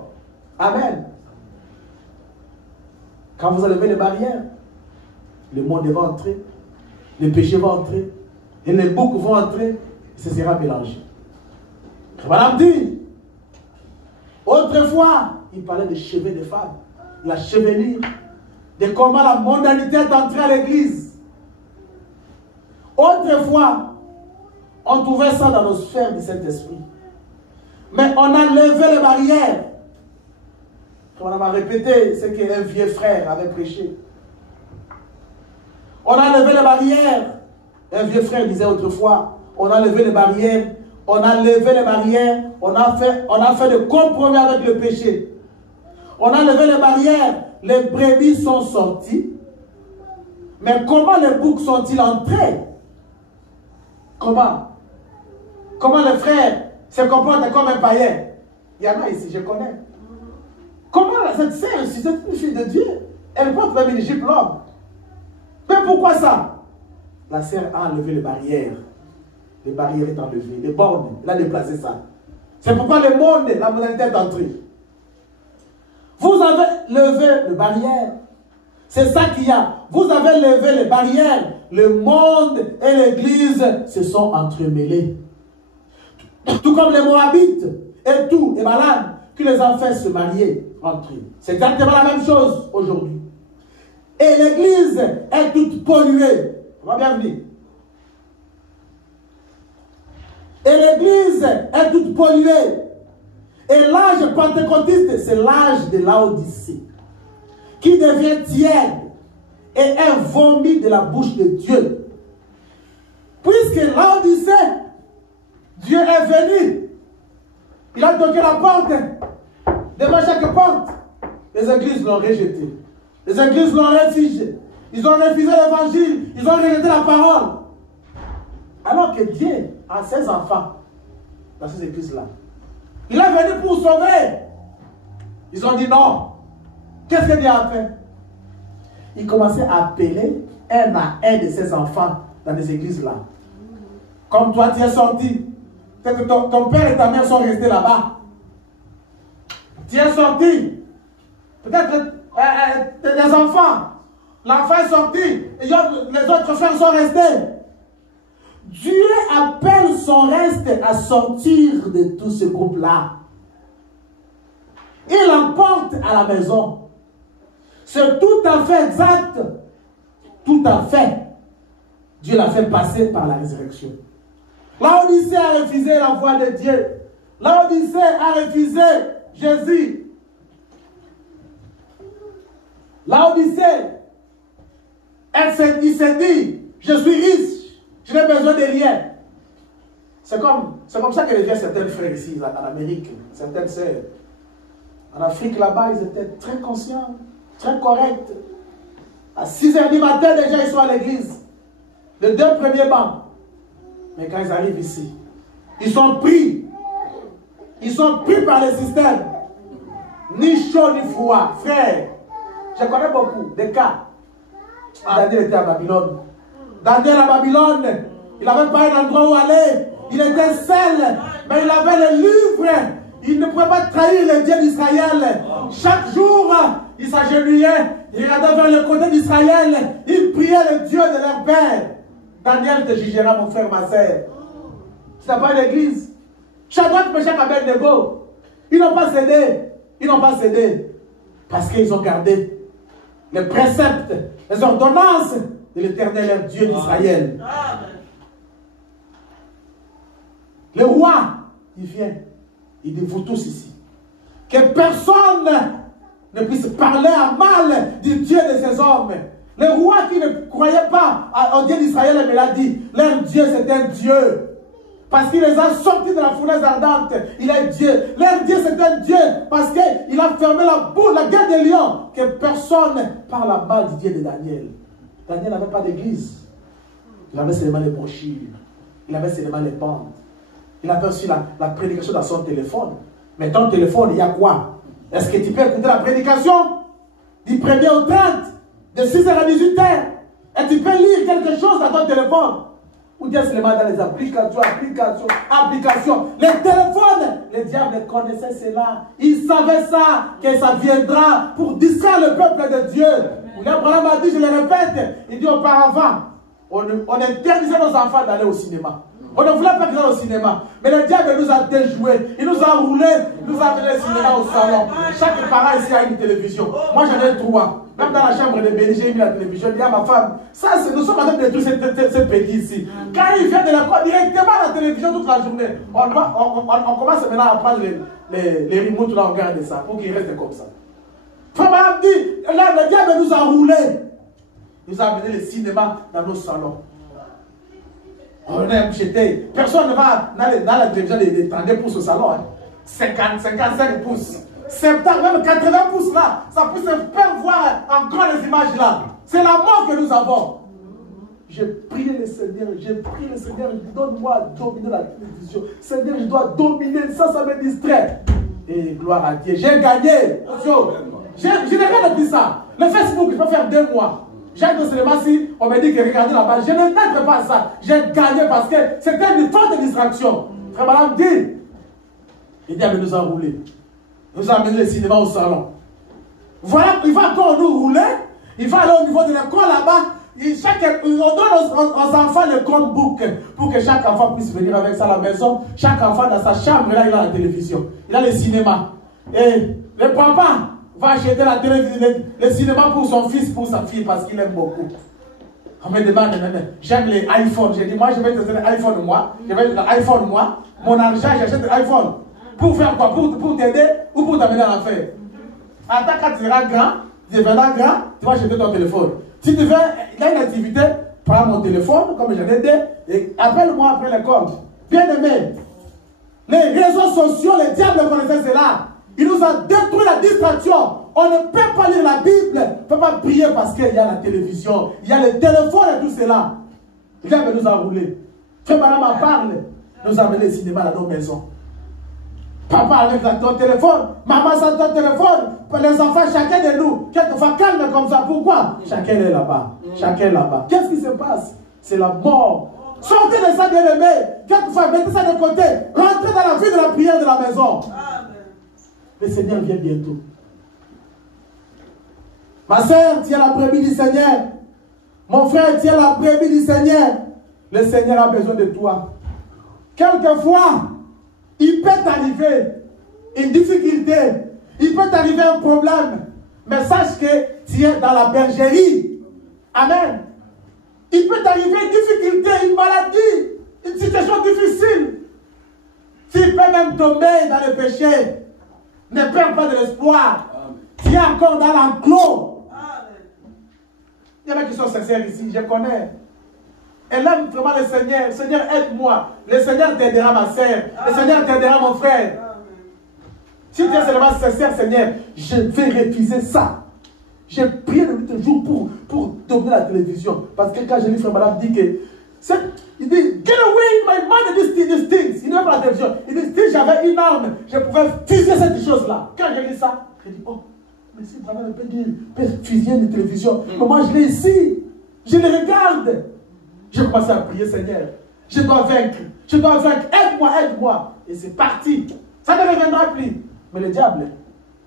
Amen. Quand vous enlevez les barrières, le monde va entrer, les péchés vont entrer, et les boucs vont entrer, et ce sera mélangé. Madame dit, autrefois, il parlait des cheveux des femmes, la chevelure, de comment la mondanité est entrée à l'église. Autrefois, on trouvait ça dans nos sphères du Saint-Esprit. Mais on a levé les barrières. Comme on a répété ce qu'un vieux frère avait prêché. On a levé les barrières. Un vieux frère disait autrefois, on a levé les barrières, on a levé les barrières, on a fait des compromis avec le péché. On a levé les barrières, les brebis sont sorties. Mais comment les boucs sont-ils entrés? Comment les frères se comportent comme un païen? Il y en a ici, je connais. Comment cette sœur, si c'est une fille de Dieu, elle porte même une jupe longue? Mais pourquoi ça? La sœur a enlevé les barrières. Les barrières sont enlevées, les bornes, elle a déplacé ça. C'est pourquoi le monde, la modernité est entrée. Vous avez levé les barrières. C'est ça qu'il y a. Vous avez levé les barrières. Le monde et l'église se sont entremêlés. Tout comme les Moabites et tout, et Balaam, que les enfants se mariaient entre eux. C'est exactement la même chose aujourd'hui. Et l'église est toute polluée. On va bien venir. Et l'église est toute polluée. Et l'âge pentecôtiste, c'est l'âge de Laodicée, qui devient tiède et est vomi de la bouche de Dieu. Puisque Laodicée, Dieu est venu. Il a toqué la porte. Devant chaque porte, les églises l'ont rejeté. Les églises l'ont refusé. Ils ont refusé l'évangile. Ils ont rejeté la parole. Alors que Dieu a ses enfants dans ces églises-là. Il est venu pour sauver. Ils ont dit non. Qu'est-ce que Dieu a fait? Il commençait à appeler un à un de ses enfants dans les églises-là. Comme toi, tu es sorti. Peut-être que ton père et ta mère sont restés là-bas. Tu es sorti. Peut-être tes enfants. L'enfant est sorti. Et les autres frères sont restés. Dieu appelle son reste à sortir de tout ce groupe-là. Il l'emporte à la maison. C'est tout à fait exact. Tout à fait. Dieu l'a fait passer par la résurrection. Laodicée a refusé la voix de Dieu. Laodicée a refusé Jésus. Laodicée, il s'est dit, je suis riche, je n'ai besoin de rien. C'est comme ça que les certains frères ici, en Amérique, certaines sœurs. En Afrique, là-bas, ils étaient très conscients, très corrects. À 6 h du matin, déjà, ils sont à l'église. Les 2 premiers bancs. Mais quand ils arrivent ici, ils sont pris. Ils sont pris par le système. Ni chaud ni froid. Frère, je connais beaucoup de cas. Daniel était à Babylone. Daniel à Babylone, il n'avait pas un endroit où aller. Il était seul, mais il avait les livres. Il ne pouvait pas trahir le Dieu d'Israël. Chaque jour, il s'agenouillait. Il regardait vers le côté d'Israël. Il priait le Dieu de leur père. Daniel te jugera, mon frère, ma soeur. Tu n'as pas l'église. Shadrach, Meshach, Abednego, ils n'ont pas cédé. Ils n'ont pas cédé. Parce qu'ils ont gardé les préceptes, les ordonnances de l'Éternel Dieu d'Israël. Le roi, il vient. Il dit, vous tous ici, que personne ne puisse parler à mal du Dieu de ces hommes. Les rois qui ne croyaient pas au Dieu d'Israël, il l'a dit, leur Dieu c'est un Dieu. Parce qu'il les a sortis de la fournaise ardente. Il est Dieu. Leur Dieu c'est un Dieu. Parce qu'il a fermé la bouche, la gueule des lions. Que personne parle à mal du Dieu de Daniel. Daniel n'avait pas d'église. Il avait seulement les brochures. Il avait seulement les bandes. Il avait aussi la prédication dans son téléphone. Mais ton téléphone, il y a quoi? Est-ce que tu peux écouter la prédication du 1er au 30, de 6 h à 18 h? Et tu peux lire quelque chose dans ton téléphone? Ou bien seulement dans les applications. Les téléphones, les diables connaissaient cela. Ils savaient ça, que ça viendra pour distraire le peuple de Dieu. Abraham a dit, je le répète, il dit auparavant, on interdisait nos enfants d'aller au cinéma. On ne voulait pas qu'ils aillent au cinéma. Mais le diable nous a déjoués. Il nous a roulés. Il nous a amené le cinéma au salon. Chaque parent ici a une télévision. Moi j'en ai 3. Même dans la chambre de Béni, j'ai mis la télévision. Je dis à ma femme, ça, nous sommes en train de détruire ce pays ici. Quand il vient de l'école, directement à la télévision toute la journée. On commence maintenant à prendre les remotes, là, on regarde ça, pour qu'il reste comme ça. Abraham dit, là, le diable nous a roulés. Il nous a amené le cinéma dans nos salons. On aime jeter. Personne ne va dans la télévision de 32 pouces au salon. Hein. 55 pouces. 70, même 80 pouces là. Ça peut se faire voir encore les images là. C'est la mort que nous avons. J'ai prié le Seigneur. J'ai prié le Seigneur. Donne-moi à dominer la télévision. Seigneur, je dois dominer. Ça me distrait. Et gloire à Dieu. J'ai gagné. Je n'ai rien depuis ça. Le Facebook, je peux faire 2 mois. J'ai seulement si on me dit que regardez là-bas, je ne n'aime pas ça. J'ai gagné parce que c'était une forte distraction. Frère Madame dit, le diable nous a roulé. Il nous a amené le cinéma au salon. Voilà, il va encore nous rouler. Il va aller au niveau de l'école là-bas. On donne aux enfants le Chromebook pour que chaque enfant puisse venir avec ça à la maison. Chaque enfant dans sa chambre, là, il a la télévision. Il a le cinéma. Et le papa va acheter la télévision, le cinéma pour son fils, pour sa fille, parce qu'il aime beaucoup. On me demande, j'aime les iPhones. J'ai dit, moi, je vais te donner l'iPhone, moi. Je vais te donner l'iPhone, moi. Mon argent, j'achète l'iPhone. Pour faire quoi? Pour t'aider ou pour t'amener à l'enfer? Attends, quand tu seras grand, tu deviendras grand, tu vas acheter ton téléphone. Si tu veux, il y a une activité, prends mon téléphone, comme je l'ai dit, et appelle-moi après l'école. Bien aimé, les réseaux sociaux, les diables connaissaient cela. Il nous a détruit la distraction. On ne peut pas lire la Bible, on ne peut pas prier parce qu'il y a la télévision, il y a le téléphone et tout cela. Il vient nous enrouler. Frère Madame parle, nous amener le cinéma dans nos maisons. Papa avec ton téléphone, maman sans ton téléphone, les enfants, chacun de nous, quelquefois calme comme ça. Pourquoi? Chacun est là-bas. Chacun est là-bas. Qu'est-ce qui se passe? C'est la mort. Sortez de ça, bien aimé. Quelquefois, mettez ça de côté. Rentrez dans la vie de la prière de la maison. Le Seigneur vient bientôt. Ma soeur, tiens la brebis du Seigneur. Mon frère, tiens la brebis du Seigneur. Le Seigneur a besoin de toi. Quelquefois, il peut t'arriver une difficulté. Il peut t'arriver un problème. Mais sache que tu es dans la bergerie. Amen. Il peut t'arriver une difficulté, une maladie, une situation difficile. Tu peux même tomber dans le péché. Ne perds pas de l'espoir. Tu es encore dans l'enclos. Il y en a qui sont sincères ici, je connais. Elle aime vraiment le Seigneur. Seigneur, aide-moi. Le Seigneur t'aidera, ma soeur. Le Seigneur t'aidera, mon frère. Si tu es seulement sincère, Seigneur, je vais refuser ça. J'ai prié le 8 jours pour dominer la télévision. Parce que quand j'ai lu Frère Madame dit que il dit, get away my mind these things. Il n'est pas la télévision. Il dit, si j'avais une arme, je pouvais fuser cette chose-là. Quand j'ai lu ça, j'ai dit, oh, mais si vraiment le peut fuser une télévision. Mais moi, je l'ai ici. Je le regarde. J'ai commencé à prier, Seigneur. Je dois vaincre. Je dois vaincre. Aide-moi, aide-moi. Et c'est parti. Ça ne reviendra plus. Mais le diable,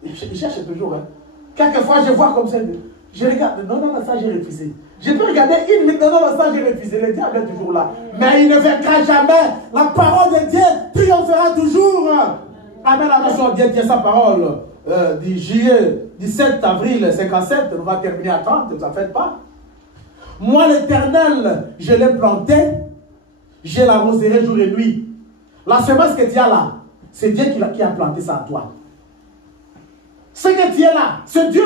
il cherche toujours. Hein. Quelquefois, je vois comme ça. Je regarde. Non, ça, j'ai refusé. Je peux regarder une minute. Non, ça, j'ai refusé. Le diable est toujours là. Mais il ne vaincra jamais. La parole de Dieu triomphera toujours. Amen. Attention, Dieu tient sa parole. Du juillet 17 avril 57, on va terminer à 30, ne vous en faites pas. Moi, l'Éternel, je l'ai planté, je l'arroserai jour et nuit. La semence que tu as là, c'est Dieu qui a planté ça à toi. Ce que tu es là, c'est Dieu.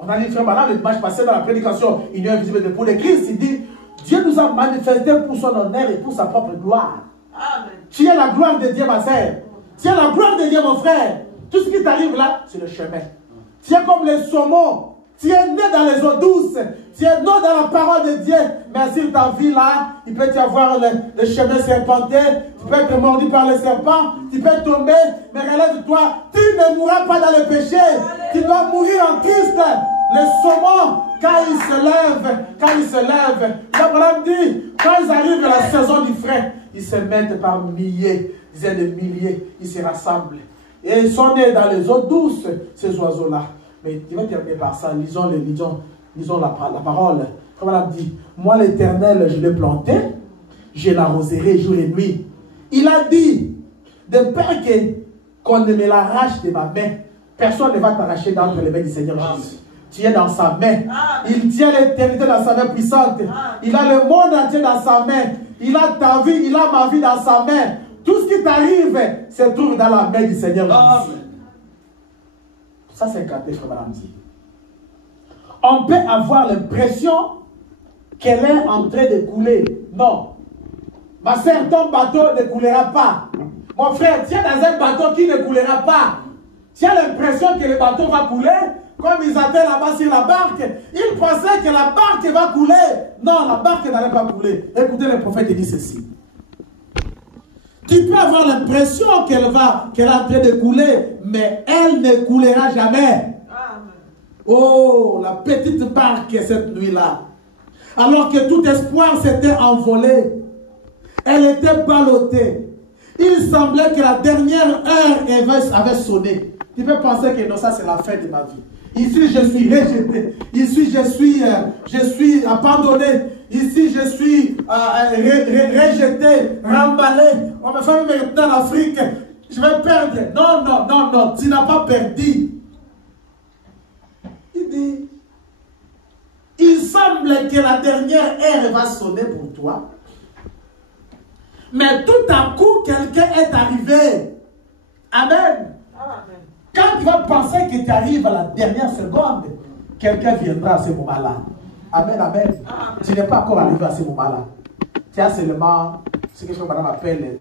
On a dit, frère Madame, le dimanche passé dans la prédication, il y a un visible de pour le Christ, il dit, Dieu nous a manifesté pour son honneur et pour sa propre gloire. Amen. Tu es la gloire de Dieu, ma sœur. Tu es la gloire de Dieu, mon frère. Tout ce qui t'arrive là, c'est le chemin. Tu es comme les saumons. Tu es né dans les eaux douces. Tu es né dans la parole de Dieu. Mais sur ta vie là, il peut y avoir le chemin serpenté. Tu peux être mordu par les serpents. Tu peux tomber. Mais relève-toi. Tu ne mourras pas dans le péché. Tu dois mourir en Christ. Les saumons, quand ils se lèvent, Abraham dit, quand ils arrivent à la saison du frais, ils se mettent par milliers, dizaines de milliers. Ils se rassemblent. Et ils sont nés dans les eaux douces, ces oiseaux-là. Mais il va terminer par ça. Lisons la parole. Comme elle a dit, moi l'Éternel, je l'ai planté, je l'arroserai jour et nuit. Il a dit, de peur qu'on ne me l'arrache de ma main, personne ne va t'arracher d'entre les mains du Seigneur Jésus. Tu es dans sa main. Il tient l'éternité dans sa main puissante. Il a le monde entier dans sa main. Il a ta vie, il a ma vie dans sa main. Tout ce qui t'arrive se trouve dans la main du Seigneur Jésus. Ça, c'est capté, frère Madame dit. On peut avoir l'impression qu'elle est en train de couler. Non. Ma soeur, ton bateau ne coulera pas. Mon frère, tu es dans un bateau qui ne coulera pas. Tu as l'impression que le bateau va couler. Comme ils étaient là-bas sur la barque, ils pensaient que la barque va couler. Non, la barque n'allait pas couler. Écoutez, le prophète dit ceci. Tu peux avoir l'impression qu'elle est en train de couler, mais elle ne coulera jamais. Oh, la petite barque cette nuit-là. Alors que tout espoir s'était envolé. Elle était ballottée. Il semblait que la dernière heure avait sonné. Tu peux penser que non, ça c'est la fin de ma vie. Ici, je suis rejeté. Ici, je suis abandonné. Ici, je suis rejeté, remballé. On me fait maintenant en Afrique. Je vais perdre. Non, non, non, non. Tu n'as pas perdu. Il dit, il semble que la dernière heure va sonner pour toi. Mais tout à coup, quelqu'un est arrivé. Amen. Quand tu vas penser que tu arrives à la dernière seconde, quelqu'un viendra à ce moment-là. Amen, amen. Tu n'es pas encore arrivé à ce moment-là. Tu as seulement ce que madame appelle